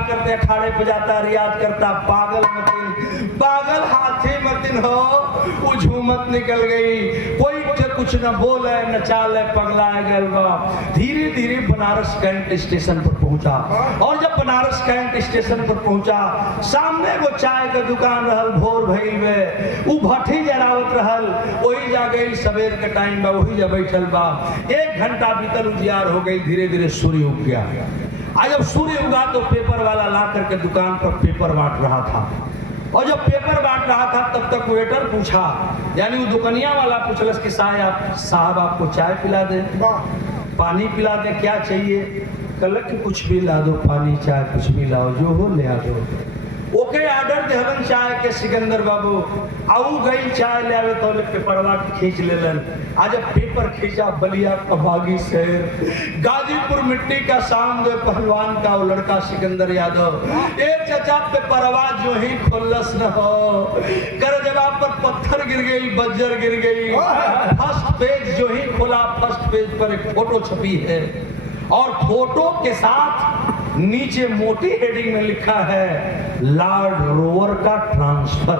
करते अखाड़े पे जाता, रियाज करता, पागल हाथी मतिन हो, वो झूमत निकल गई, कोई कुछ न बोले न चाले, पगला गए। धीरे धीरे बनारस कैंट स्टेशन पर पहुंचा और जब बनारस कैंट स्टेशन पर पहुंचा सामने वो चाय का दुकान रहल, भोर भइल में वो भट्टी जरावत रहल, वही जा गई, सवेर के टाइम बा वही जा बैठल बा। 1 घंटा बीतल, उजियार हो गई, धीरे धीरे सूर्य उग गया। आज जब सूर्य उगा तो पेपर वाला ला करके दुकान पर पेपर बांट रहा था और जब पेपर बांट रहा था तब तक वेटर पूछा, यानी वो दुकानिया वाला पूछलस कि साहब आपको चाय पिला दे, पानी पिला दे, क्या चाहिए? कल कि कुछ भी ला दो, पानी चाय कुछ भी लाओ, जो हो ले आ दो। ओके ऑर्डर दे हवन चाय के सिकंदर बाबू आऊ गई चाय ले आवे तो पेपरवा खींच लेलन। आज पेपर खींचा, बलिया का बागी शहर, गाजीपुर मिट्टी का सामने पहलवान का वो लड़का सिकंदर यादव, एक चचा पे परवाज जो ही खुल्लस न हो, कर जगह पर पत्थर गिर गई, बज्जर गिर गई। फर्स्ट पेज जो ही खुला, फर्स्ट पेज पर एक फोटो छपी है और फोटो के साथ नीचे मोटी हेडिंग में लिखा है लॉर्ड रोवर का ट्रांसफर।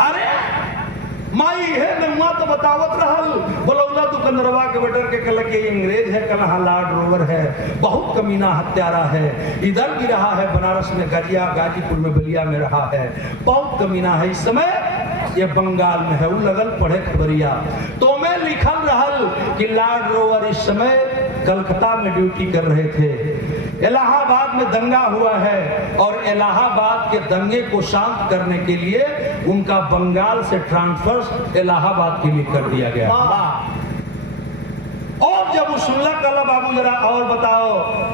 अरे माई है नहुआ तो बतावत रहल, बोलौला दुकानदारवा के बेटर के कल के अंग्रेज है, कल लॉर्ड रोवर है, बहुत कमीना हत्यारा है, इधर भी रहा है बनारस में गरिया, गाजीपुर में बलिया में रहा है, बहुत कमीना है। इस समय ये बंगाल में है, वो लगल पढ़े खबरिया तो मैं लिखल रहल कि लॉर्ड रोवर इस समय कलकत्ता में ड्यूटी कर रहे थे। इलाहाबाद में दंगा हुआ है और इलाहाबाद के दंगे को शांत करने के लिए उनका बंगाल से ट्रांसफर इलाहाबाद के लिए कर दिया गया। और जब सुनला कल बाबू जरा और बताओ,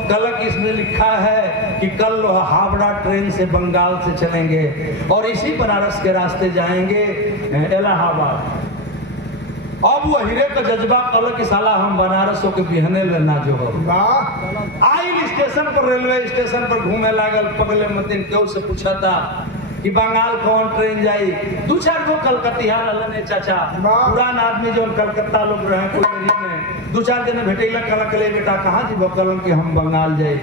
कल इसमें लिखा है कि कल हावड़ा ट्रेन से बंगाल से चलेंगे और इसी बनारस के रास्ते जाएंगे इलाहाबाद। अब वो हीरे का जज्बा कल की साला हम बनारस के बिहने लेना जो हो आई स्टेशन पर, रेलवे स्टेशन पर घूमे लागल, पगले मतीन क्यों से पूछा था कि बंगाल कौन ट्रेन जाई। दो चार गो कलकतिया ललने चाचा, पुरान आदमी जो कलकत्ता लोग रहे कोई में, दो चार दिन भेटेला कल कले बेटा कहाँ जी बकलन कि हम बंगाल जाए।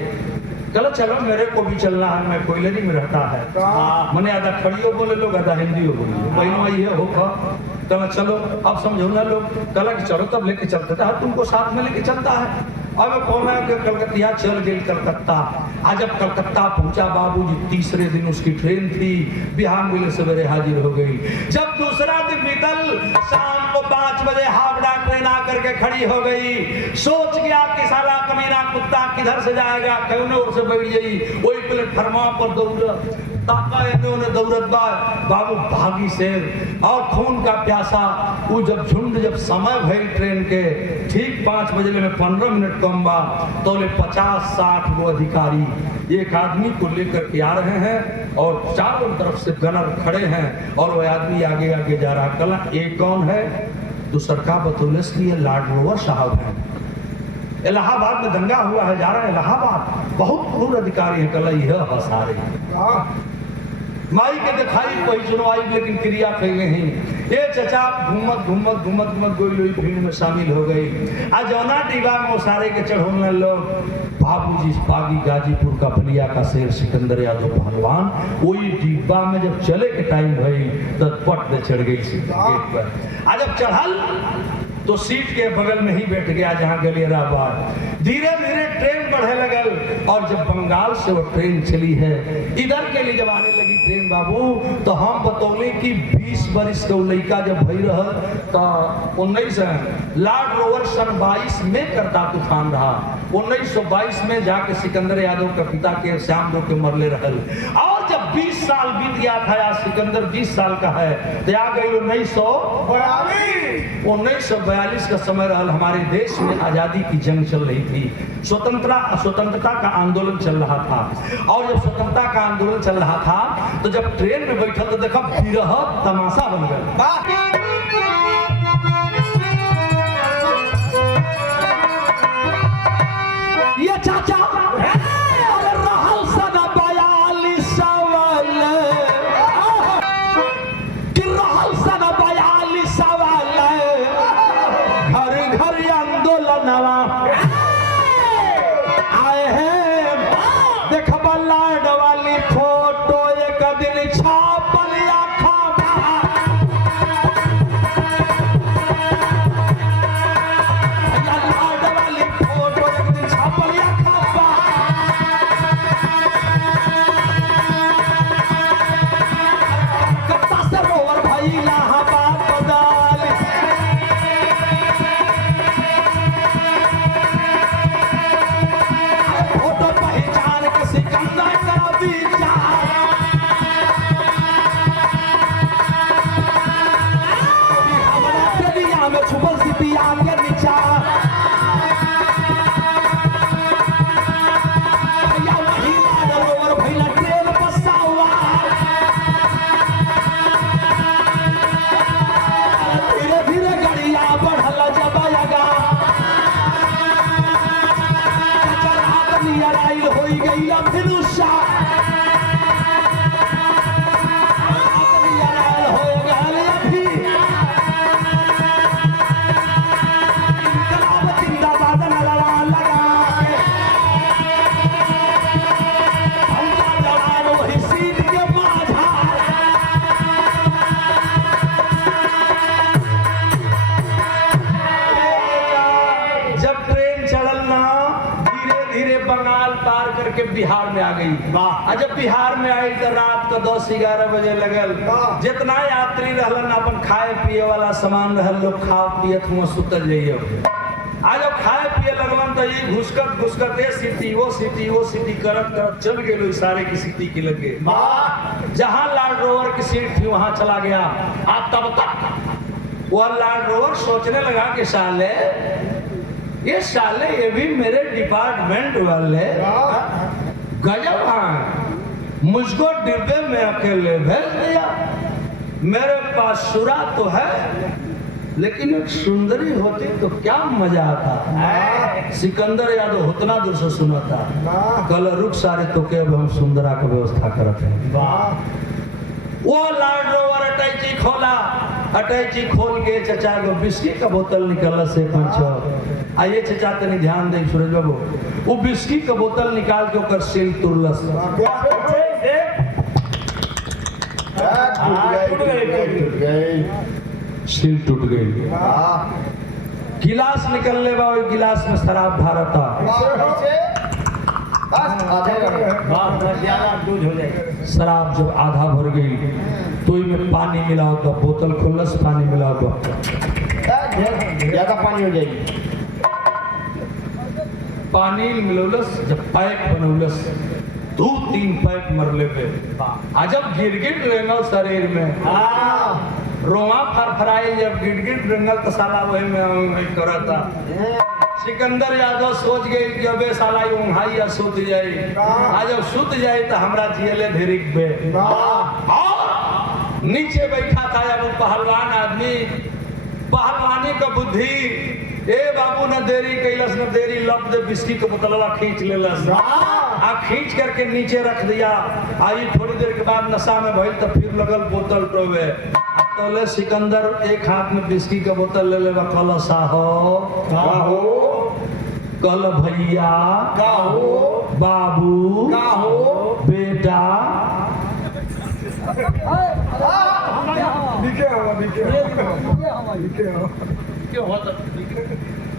चलो चलो मेरे को भी चलना है, मैं कोयलरी में रहता है। मैंने आधा खड़ियो बोले लोग, आधा हिंदी बोले, बहनों ये हो कल चलो। अब समझो ना लोग कल चलो तब लेके चलते थे, तुमको साथ में लेके चलता है। अब कौन है कि कलकतिया चल गई कलकत्ता। आज जब कलकत्ता पहुंचा बाबूजी, तीसरे दिन उसकी ट्रेन थी, बिहार मिले सवेरे हाजिर हो गई। जब दूसरा दिन बीतल, शाम को 5 बजे हावड़ा ट्रेन आकर के खड़ी हो गई। सोच गया कि साला कमीना कुत्ता किधर से जाएगा, कौन ओर से बैठ गई, वही प्लेटफार्मा पर दौड़ ताका इन्होंने दौड़त बाबू भागी शेर और खून का प्यासा। वो जब झुंड जब समय भई ट्रेन के ठीक 5 बजे में 15 मिनट कम बा, तो 50-60 गो अधिकारी एक आदमी को लेकर के आ रहे हैं और चारों तरफ से गनर खड़े हैं और वह आदमी आगे आगे जा रहा। कला एक कौन है, दूसर का बतौले की लॉर्ड रोवर साहब है। इलाहाबाद में दंगा हुआ है, जा रहा है इलाहाबाद, बहुत क्रूर अधिकारी है। कल यह हसारे माई के दिखाई कोई सुनवाई, लेकिन क्रिया फैले हैं। ये चचा घूमत घूमत घूमत घूमत गोई भीड़ में शामिल हो गई। आज जौना डिब्बा में सारे के चढ़ोने लोग, बाबूजी पागी गाजीपुर का बलिया का शेर सिकंदर यादव पहलवान, वही डिब्बा में जब चले के टाइम भई तो पट में चढ़ गई सीट पर। आज जब चढ़ल तो सीट के बगल में ही बैठ गया जहां गलियरा बार। धीरे धीरे ट्रेन बढ़े लगल और जब बंगाल से वो ट्रेन चली है इधर के लिए जब आने लगी ट्रेन बाबू, तो हम बतौले कि 20 बरिस के लड़का जब भई रहा तो 19 लॉर्ड रोवर सन 22 में करता तूफान रहा। 1922 में जाके सिकंदर यादव के पिता के श्याम दो के मरले रहल। और जब 20 साल बीत गया था, आज सिकंदर 20 साल का है, तो आ गई 1942 का समय रहल। हमारे देश में आजादी की जंग चल रही थी, स्वतंत्रता का आंदोलन चल रहा था। और जब स्वतंत्रता का आंदोलन चल रहा था तो जब ट्रेन में बैठा तो देखा बिरह तमाशा बन गया। ये चाचा रहल सदा 42 सवाल कि रहल सदा 42 सवाल घर घर आंदोलनवा आए हैं। देखबा लॉर्ड वाली फोटो एक दिन छापल या खाबा करके बिहार में आ गई। और जब बिहार में आई तो रात को 10-11 बजे लगल, जितना यात्री रहलन अपन खाए पिए वाला सामान रहल लोग खा पियत हुआ सुतल जाइए। आज जब खाए पिए लगलन तो ये घुसकत ये सीटी वो सीटी करत चल गए सारे की सीटी के लगे। जहां लैंड रोवर की सीट थी वहां चला गया। आप तब तक वह लैंड रोवर सोचने लगा कि साले ये भी मेरे डिपार्टमेंट वाले गजब हैं, मुझको डिब्बे में अकेले भेज दिया। मेरे पास सुरा तो है लेकिन एक सुंदरी होती तो क्या मजा आता। सिकंदर यादव उतना दूर से सुना था, कल रुक सारे तो के अब हम सुंदरा का व्यवस्था करते हैं। वो लैंड रोवर अटैची खोला, अटैची खोल के चचा को बिस्की का बोतल निकल से पंच। आइए चचा तनी ध्यान दे सूरज बाबू, वो बिस्की का बोतल निकाल के ओकर सील तुरलस। सील टूट गई। गिलास निकलने बा, गिलास में शराब भरा था। शराब जब आधा भर गई तो में पानी मिलाओ तो बोतल खुलस, पानी मिलाओ तो ज्यादा पानी हो जाएगी। पानी मिलोलस, जब पैक बनौलस 2-3 पैक मरले पे आ जब गिरगिट रेंगल शरीर में रोमा फरफराई, जब गिरगिट रेंगल तो साला वही में करता। सिकंदर यादव सोच गए कि अबे साला यूंहाई या सुत जाई। आज जब सुत जाई तो हमरा जियले धिरिक बे। और नीचे बैठा था अब पहलवान आदमी, पहलवानी का बुद्धि ए बाबू न देरी कैलस न देरी लब दे बिस्की के बोतलवा खींच लेलस। खींच करके नीचे रख दिया। आई थोड़ी देर के बाद नशा में भइल तो फिर लगल बोतल टोवे। तो सिकंदर एक हाथ में बिस्की का बोतल ले लेवा, कल साहो कल भैया बाबू बेटा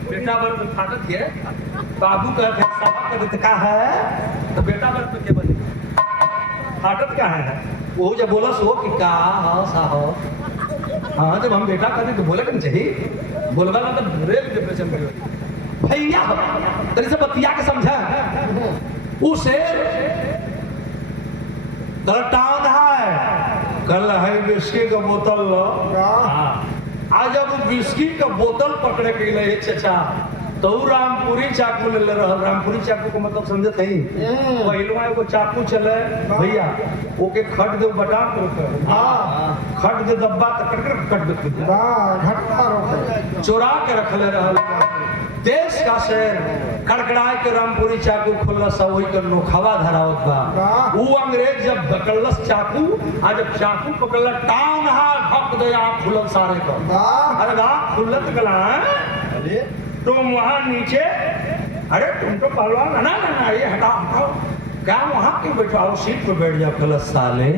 बेटा वर्ग फाटत है, बाबू का है तो बेटा वर्ग के बने फाटत क्या है। वो जब बोला सो कि का साहो, हाँ जब हम बेटा कहते तो बोले कि चाहिए बोलवा तो रेल डिप्रेशन भैया तेरे से बतिया के समझा। उसे टाउन है कल है विस्की का बोतल लो। आज जब विस्की का बोतल पकड़े के लिए चचा तो रामपुरी चाकू ले रहा। रामपुरी चाकू को मतलब समझे नहीं, पहलवा एगो चाकू चले भैया ओके खट दे बटा खट दे दब्बा कट दे चोरा के रख ले रहा। देश का शेर कड़कड़ाए के रामपुरी चाकू खोलस, वही कर नोखवा धरावत बा। वो अंग्रेज जब पकड़लस चाकू, आज जब चाकू पकड़ल टाउन हा ढक दे आँख खुलल सारे को। अरे आँख खुलत गला तुम वहां नीचे, अरे तुम तो पहलवान ना ना ना ये हटाओ हटाओ, क्या वहां क्यों बैठाओ, सीट पे बैठ जाओ। कल साले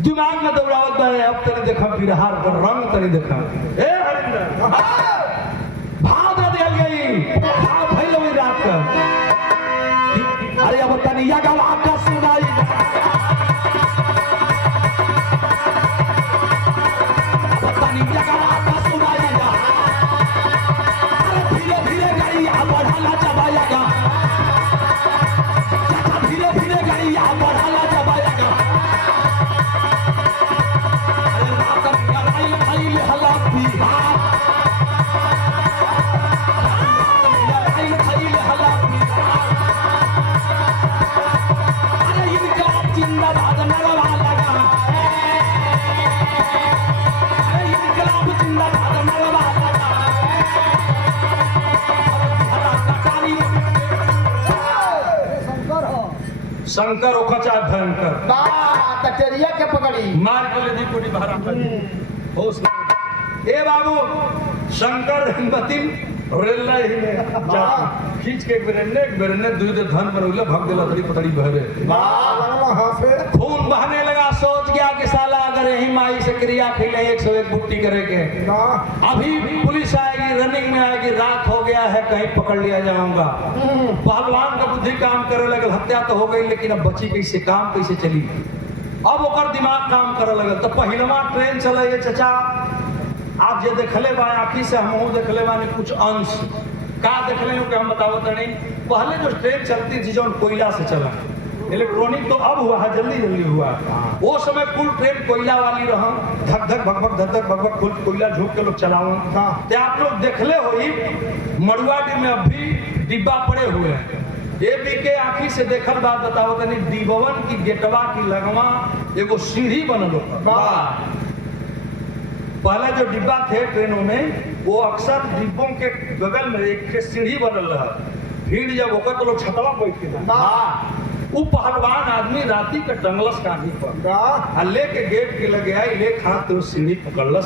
दिमाग में दौड़ावत है। अब तेरे देखा बिरहार का रंग तेरे देखा ए हरिंदर भाग दिया गई भाग भइल हुई रात का। अरे अब तनिया गवा का सुनाई तनिया गवा का सुनाई धीरे गाड़ी बढ़ाला चबाएगा, धीरे गाड़ी बढ़ाला चबाएगा। अरे रात लड़ाई भइल हला बिहार, लड़ाई भइल हला बिहार। अरे इनका जिंदाबाद नरवा लगा, अरे इनका जिंदाबाद नरवा लगा। शंकर ओखचा भयंकर कचरिया के पकड़ी मार के ले दी कोटी बहरा होश ए बाबू शंकर हिम्मतिन रेल ही में जा खींच के एक बेरने दूध धन बनौले भग देला तड़ी पतड़ी बहरे वाह खून बहने लगा। सोच गया कि साला करे ही माई से क्रिया खिले 101 बुट्टी करे के। अभी पुलिस आएगी, रनिंग में आएगी, रात हो गया है, कहीं पकड़ लिया जाऊंगा। पहलवान का बुद्धि काम करे लगल, हत्या तो हो गई लेकिन अब बची कैसे, काम कैसे चली। अब ओकर दिमाग काम करे लगल। तो पहिलवा ट्रेन चले चचा, आप जे देखले बा आँखी से, हम देखले बानी कुछ अंश का देखले हो कि हम बतावत नहीं। पहले जो ट्रेन चलती थी जो कोयला से चला, इलेक्ट्रॉनिक तो अब हुआ है, जल्दी जल्दी हुआ है। वो समय कुल ट्रेन कोयला वाली रहा, धक धक भक भक धक धक भक भक कुल कोयला झोंक के लोग चलाओ। तो आप लोग देखले हो मड़ुआडी में अभी डिब्बा पड़े हुए हैं। ये भी के आँखी से देखल बात बताओ तनी, डिबवन की गेटवा की लगवा एगो सीढ़ी बनल हो। पहले जो डिब्बा थे ट्रेनों में, वो अक्सर डिब्बों के बगल में एक सीढ़ी बनल रहा। भीड़ जब होकर तो लोग छतवा बैठ के वो पहलवान आदमी राती के टंगलस काढ़ी पर लेके गेट के लगे आई, ले हाथ तो सीढ़ी पकड़लस।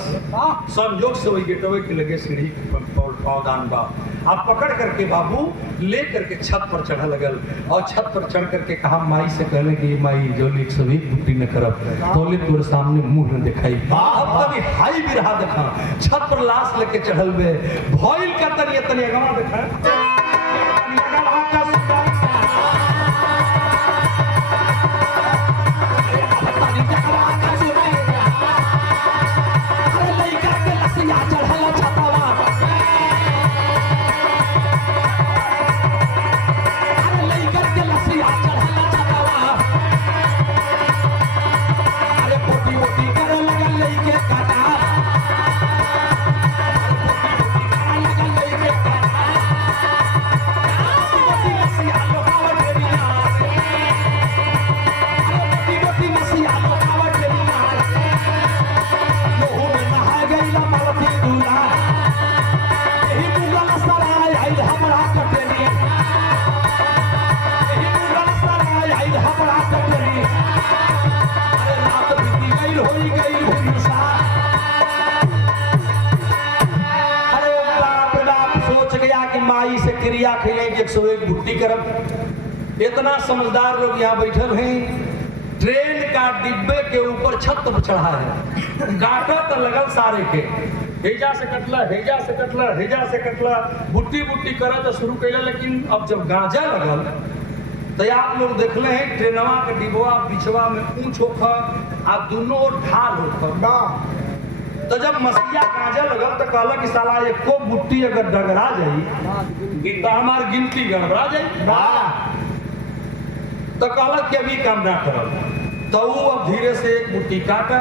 संजोग से वही गेटवे के लगे सीढ़ी पौदान बा, आप पकड़ करके बाबू ले करके छत पर चढ़ा लगल और छत पर चढ़ करके कहा माई से कहले कि माई जो 101 बुट्टी न करब तोले तोरे सामने मुंह न दिखाई। अब तभी हाई भी रहा देखा, छत पर लाश लेके चढ़ल बे भइल का तनी तनी गवा देखा। माई से क्रिया खेलेंगे 101 बुट्टी करब। इतना समझदार लोग यहाँ बैठल हैं। ट्रेन का डिब्बे के ऊपर छत पर चढ़ा है, गाटा तो लगल सारे के, हेजा से कटला हेजा से कटला हेजा से कटला, बुट्टी बुट्टी करा तो शुरू कैला। लेकिन अब जब गांजा लगल तो आप लोग देखले हैं ट्रेनवा के डिब्बा बिछवा में ऊंच होकर आ दोनों ढाल होकर। तो जब मसीहा गांजा लगल तो कहला कि साला एको बुट्टी अगर डगरा जाई तो हमार गिनती गड़बड़ा जाई। तो कहला कि अभी काम ना करल। तो वो अब धीरे से एक बुट्टी काटा,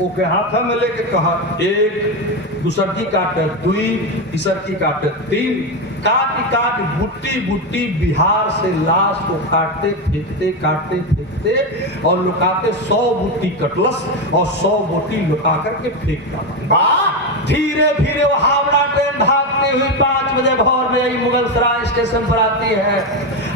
ओके हाथ में लेके कहा 1, दूसर की काटे 2, तीसर की काटे 3, काट बुट्टी बुट्टी बिहार से लाश को काटते फेंकते और लुकाते 100 बुट्टी कटलस और 100 बुट्टी लुका करके फेंक डाला। धीरे धीरे वो हावड़ा ट्रेन भागती हुई 5 बजे भोर में यही मुगल सराय स्टेशन पर आती है।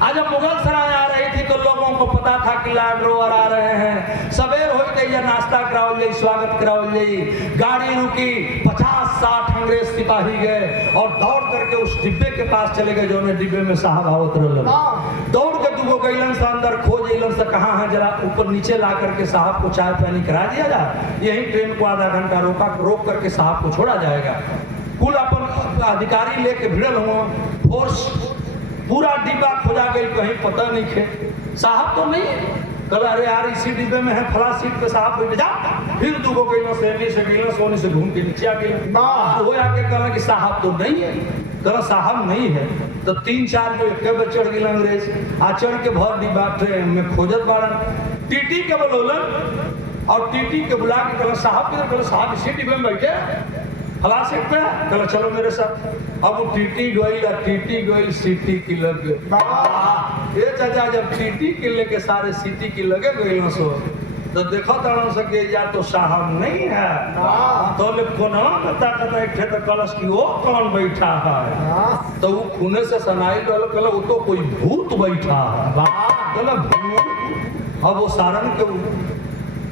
आज जब मुगल सराय आ रही थी तो लोगों को पता था कि लैंड रोवर आ रहे हैं। सवेर हो गई या नाश्ता कराओ जाई, स्वागत कराओ जाई। गाड़ी रुकी, 50-60 अंग्रेज सिपाही गए और दौड़ करके उस डिब्बे के पास चले गए जो डिब्बे में साहब आवत रहे। दौड़ के दुगो गईलन से अंदर खोज अलन से कहाँ है, जरा ऊपर नीचे ला करके साहब को चाय पानी करा दिया जाए, यही ट्रेन को आधा घंटा रोक करके साहब को छोड़ा जाएगा। कुल अपन अधिकारी लेके भिड़ल हुआ, फोर्स पूरा डिब्बा खोजा गई, कहीं पता नहीं थे साहब तो नहीं। कल अरे यार इसी डिब्बे में है, फला सीट पे साहब बैठ जा। फिर दुगो गई सोनी से घूम के नीचे आ गई। वो आके कहला कि साहब तो नहीं है। कहला साहब नहीं है तो 3-4 को एक बार चढ़ गई अंग्रेज, आ चढ़ के भर डिब्बा ट्रेन में खोजत बाड़न। टीटी के बोलौलन और टीटी के बुला के कहला साहब के, कहला साहब इसी डिब्बे में बैठे फला सीट पे, कहला चलो मेरे साथ। अब वो टीटी गई सीटी की लग गई। ये चाचा जब टीटी के लेके सारे सीटी की लगे गई सो तो देखो तारण सके या तो साहब नहीं है तो ले कोना बता एक थे तो कलश की वो कौन बैठा है, तो वो खूने से सनाई डालो, कहला वो तो कोई भूत बैठा है। कहला भूत। अब वो सारण के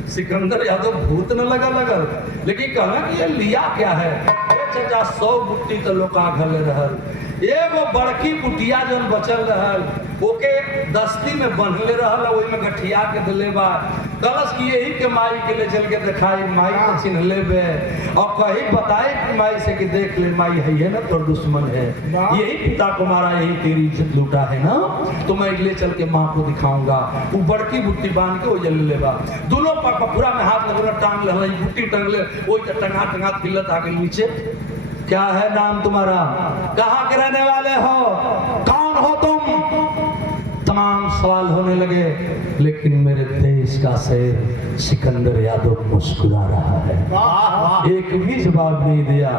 सिकंदर यादव भूत न लगल, लेकिन कहना कि ये लिया क्या है। चाचा 100 बुट्टी तो लोग घले रहल, एगो बड़की बुटिया जन बचल रहल ओके दस्ती में बंधले रहल, वही में गठिया के दिले बा। कलश की यही के माई के ले चल के दिखाई, माई को चिन्ह ले बे और कहीं बताए कि माई से कि देख ले माई है ना तोर दुश्मन है, यही पिता को मारा, यही तेरी इज्जत लूटा है ना, तो मैं ले चल के माँ को दिखाऊंगा। वो बड़की बुट्टी बांध के वो जल ले बा, दोनों पूरा में हाथ लगना टांग ले, बुट्टी टांग ले, वो टंगा टंगा खिलत आगे नीचे। क्या है नाम तुम्हारा, कहाँ के रहने वाले हो, कौन हो तुम, तमाम सवाल होने लगे। लेकिन मेरे देश का शेर सिकंदर यादव मुस्कुरा रहा है, एक भी जवाब नहीं दिया।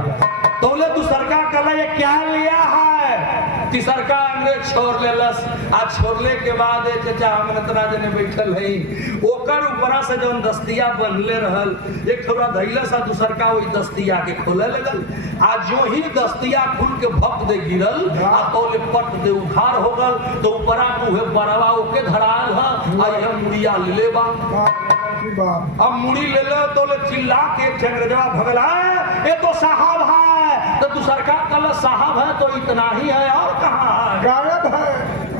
तोले दूसरका कला ये क्या लिया है, तीसरका अंग्रेज छोड़ लेलस। आज छोड़ले के बाद चाचा हम इतना जने बैठल है, ओकर ऊपरा से जौन दस्तिया बनले रहल, एक थोड़ा धैलस आ दूसरका वही दस्तिया के खोले लगल। आज जो ही दस्तिया खुल के भक्त दे गिरल आ तोले पट दे उघार हो गल, तो ऊपरा मुहे बरवा ओके धराल ह आ यह मुड़िया ले बा। अब मुड़ी ले लो तो ले चिल्ला के अंग्रेजवा भगला, ये तो साहब है, तो दूसरका कल साहब है तो इतना ही है और कहाँ है, गायब है।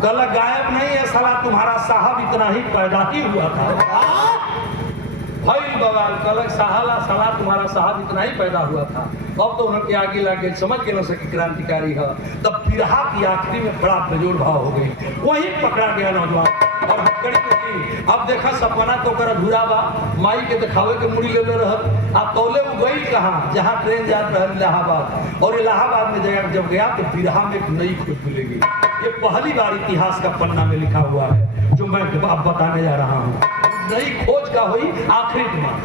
कल गायब नहीं है साला, तुम्हारा साहब इतना ही पैदा ही हुआ था। भाई बवाल कल साला तुम्हारा साहब इतना ही पैदा हुआ था। अब तो उनके आगे लागे समझ के न सके क्रांतिकारी है। तब बिरहा की आखिरी में बड़ा बेजोड़ भाव हो गई, वही पकड़ा गया नौजवान और हथकड़ी में की। अब देखा सपना तो कर अधूरा बा, माई के दिखावे के मुड़ी ले रहल। अब तौले वो गई कहाँ, जहाँ ट्रेन जात रहल इलाहाबाद, और इलाहाबाद में जब गया तो बिरहा में एक नई खोज मिलेगी। ये पहली बार इतिहास का पन्ना में लिखा हुआ है जो मैं अब बताने जा रहा हूँ। नई खोज का हुई आखिरी दिमाग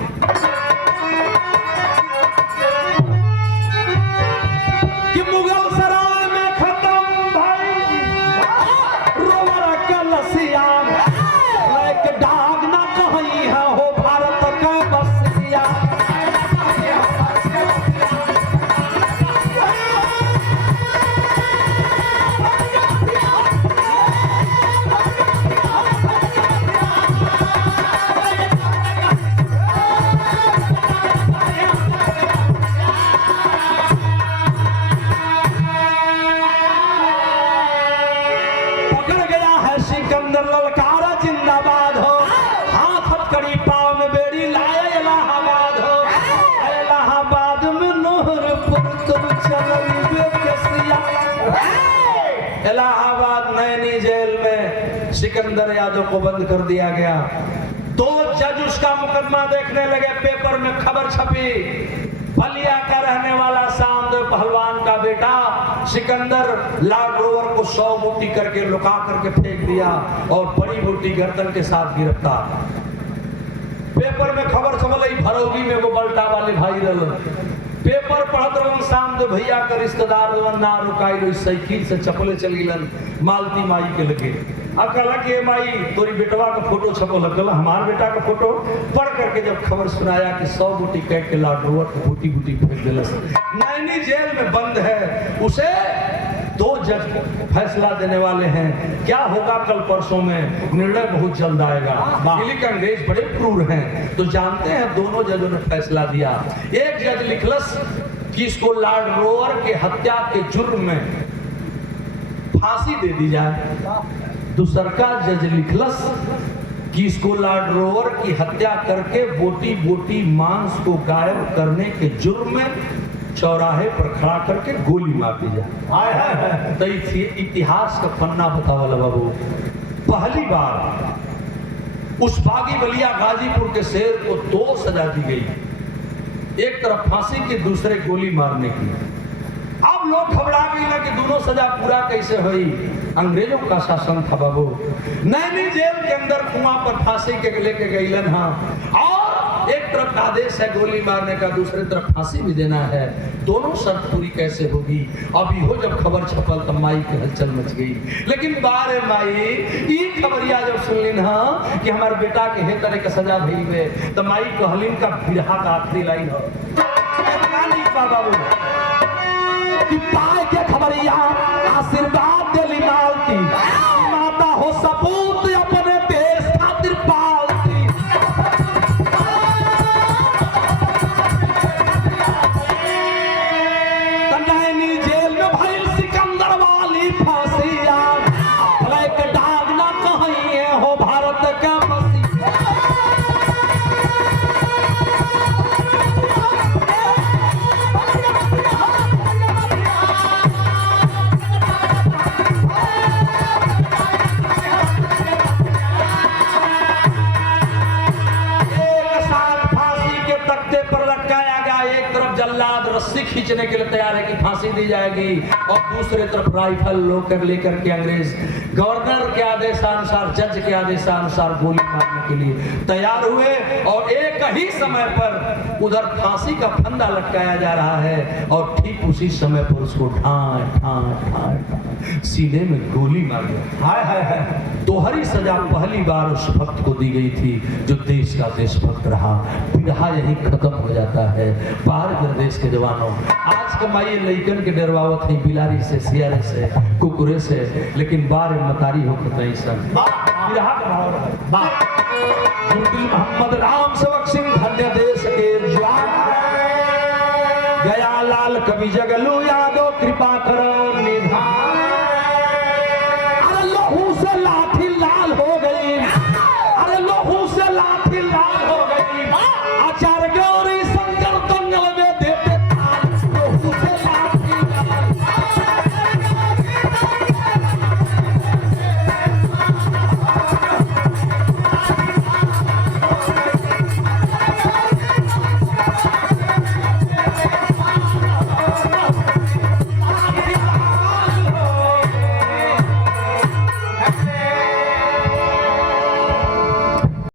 कि मुगल सराय में खत्म भाई रोवर का लसिया, लेके डाग ना कहीं है हो भारत का बसिया। इलाहाबाद नैनी जेल में सिकंदर यादव को बंद कर दिया गया। 2 जज उसका मुकदमा देखने लगे। पेपर में खबर छपी, बलिया का रहने वाला सामदेव पहलवान का बेटा सिकंदर लॉर्ड रोवर को 100 बूटी करके लुका करके फेंक दिया और बड़ी बूटी गर्दन के साथ गिरफ्तार। पेपर में खबर छपल, भरौली में वो बल्टा वाले भाई रहल। पेपर पढ़त रहन, सामने भैया का रिश्तेदार रहन, ना रुकाई साइकिल से चपले चल गिलन मालती माई के लगे। अकला के माई तोरी बेटवा का फोटो छपल, अकला हमार बेटा का फोटो पढ़ करके जब खबर सुनाया कि 100 बूटी कह के लॉर्ड रोवर को बूटी बूटी फेंक दिलस। नैनी जेल में बंद है, उसे 2 जज फैसला देने वाले हैं। क्या होगा कल परसों में, निर्णय बहुत जल्द आएगा। दिल्ली के अंग्रेज बड़े क्रूर हैं, तो जानते हैं दोनों जजों ने फैसला दिया। एक जज लिखलस कि इसको लॉर्ड रोवर के हत्या के जुर्म में फांसी दे दी जाए। दूसरका जज लिखलस कि इसको लॉर्ड रोवर की हत्या करके बोटी बोटी मांस को गायब करने के जुर्म में चौराहे पर खड़ा करके गोली मार दी जाए। तो इतिहास का पन्ना बतावला बाबू, पहली बार उस बागी बलिया गाजीपुर के शेर को 2 सजा दी गई, एक तरफ फांसी की, दूसरे गोली मारने की। अब लोग घबरा गए ना कि दोनों सजा पूरा कैसे हुई। अंग्रेजों का शासन था बाबू। नैनी जेल के अंदर कुआं पर फांसी के लेके गईलन, हाँ, और एक तरफ आदेश है गोली मारने का, दूसरी तरफ फांसी भी देना है। दोनों शर्त पूरी कैसे होगी। अभी हो जब खबर छपल तो माई की हलचल मच गई। लेकिन बारे माई ये खबरिया जब सुनलिन हाँ कि हमारे बेटा के हे तरह का सजा भई हुए, तो माई कहलिन का बिरहा का आखिरी लाइन हो बाबू कि पाए के खबरिया आशीर्वाद दिली मालती, माता हो सपूत अपने देश खातिर पालती। रस्सी खींचने के लिए तैयार है कि फांसी दी जाएगी, और दूसरे तरफ राइफल लेकर के अंग्रेज गवर्नर के आदेशानुसार, जज के आदेशानुसार गोली मारने के लिए तैयार हुए। और एक ही समय पर उधर फांसी का फंदा लटकाया जा रहा है, और ठीक उसी समय पर उसको ठाए ठाए ठाए सीने में गोली मार दिया। हाय हाय हाय। दोहरी सजा पहली बार उस भक्त को दी गई थी जो देश का देशभक्त रहा। बिरहा यही खत्म हो जाता है। बाहर के देश के जवानों, आज कमाइए लइकन के डरवावत है बिलारी से, सियारे से, कुकुरे से, लेकिन बार मतारी हो कतई सन। बिरहा का भाव रहा। मोहम्मद राम सेवक सिंह धन्य देश के जवान, गया लाल कवि जगलू यादव कृपा करो निधन।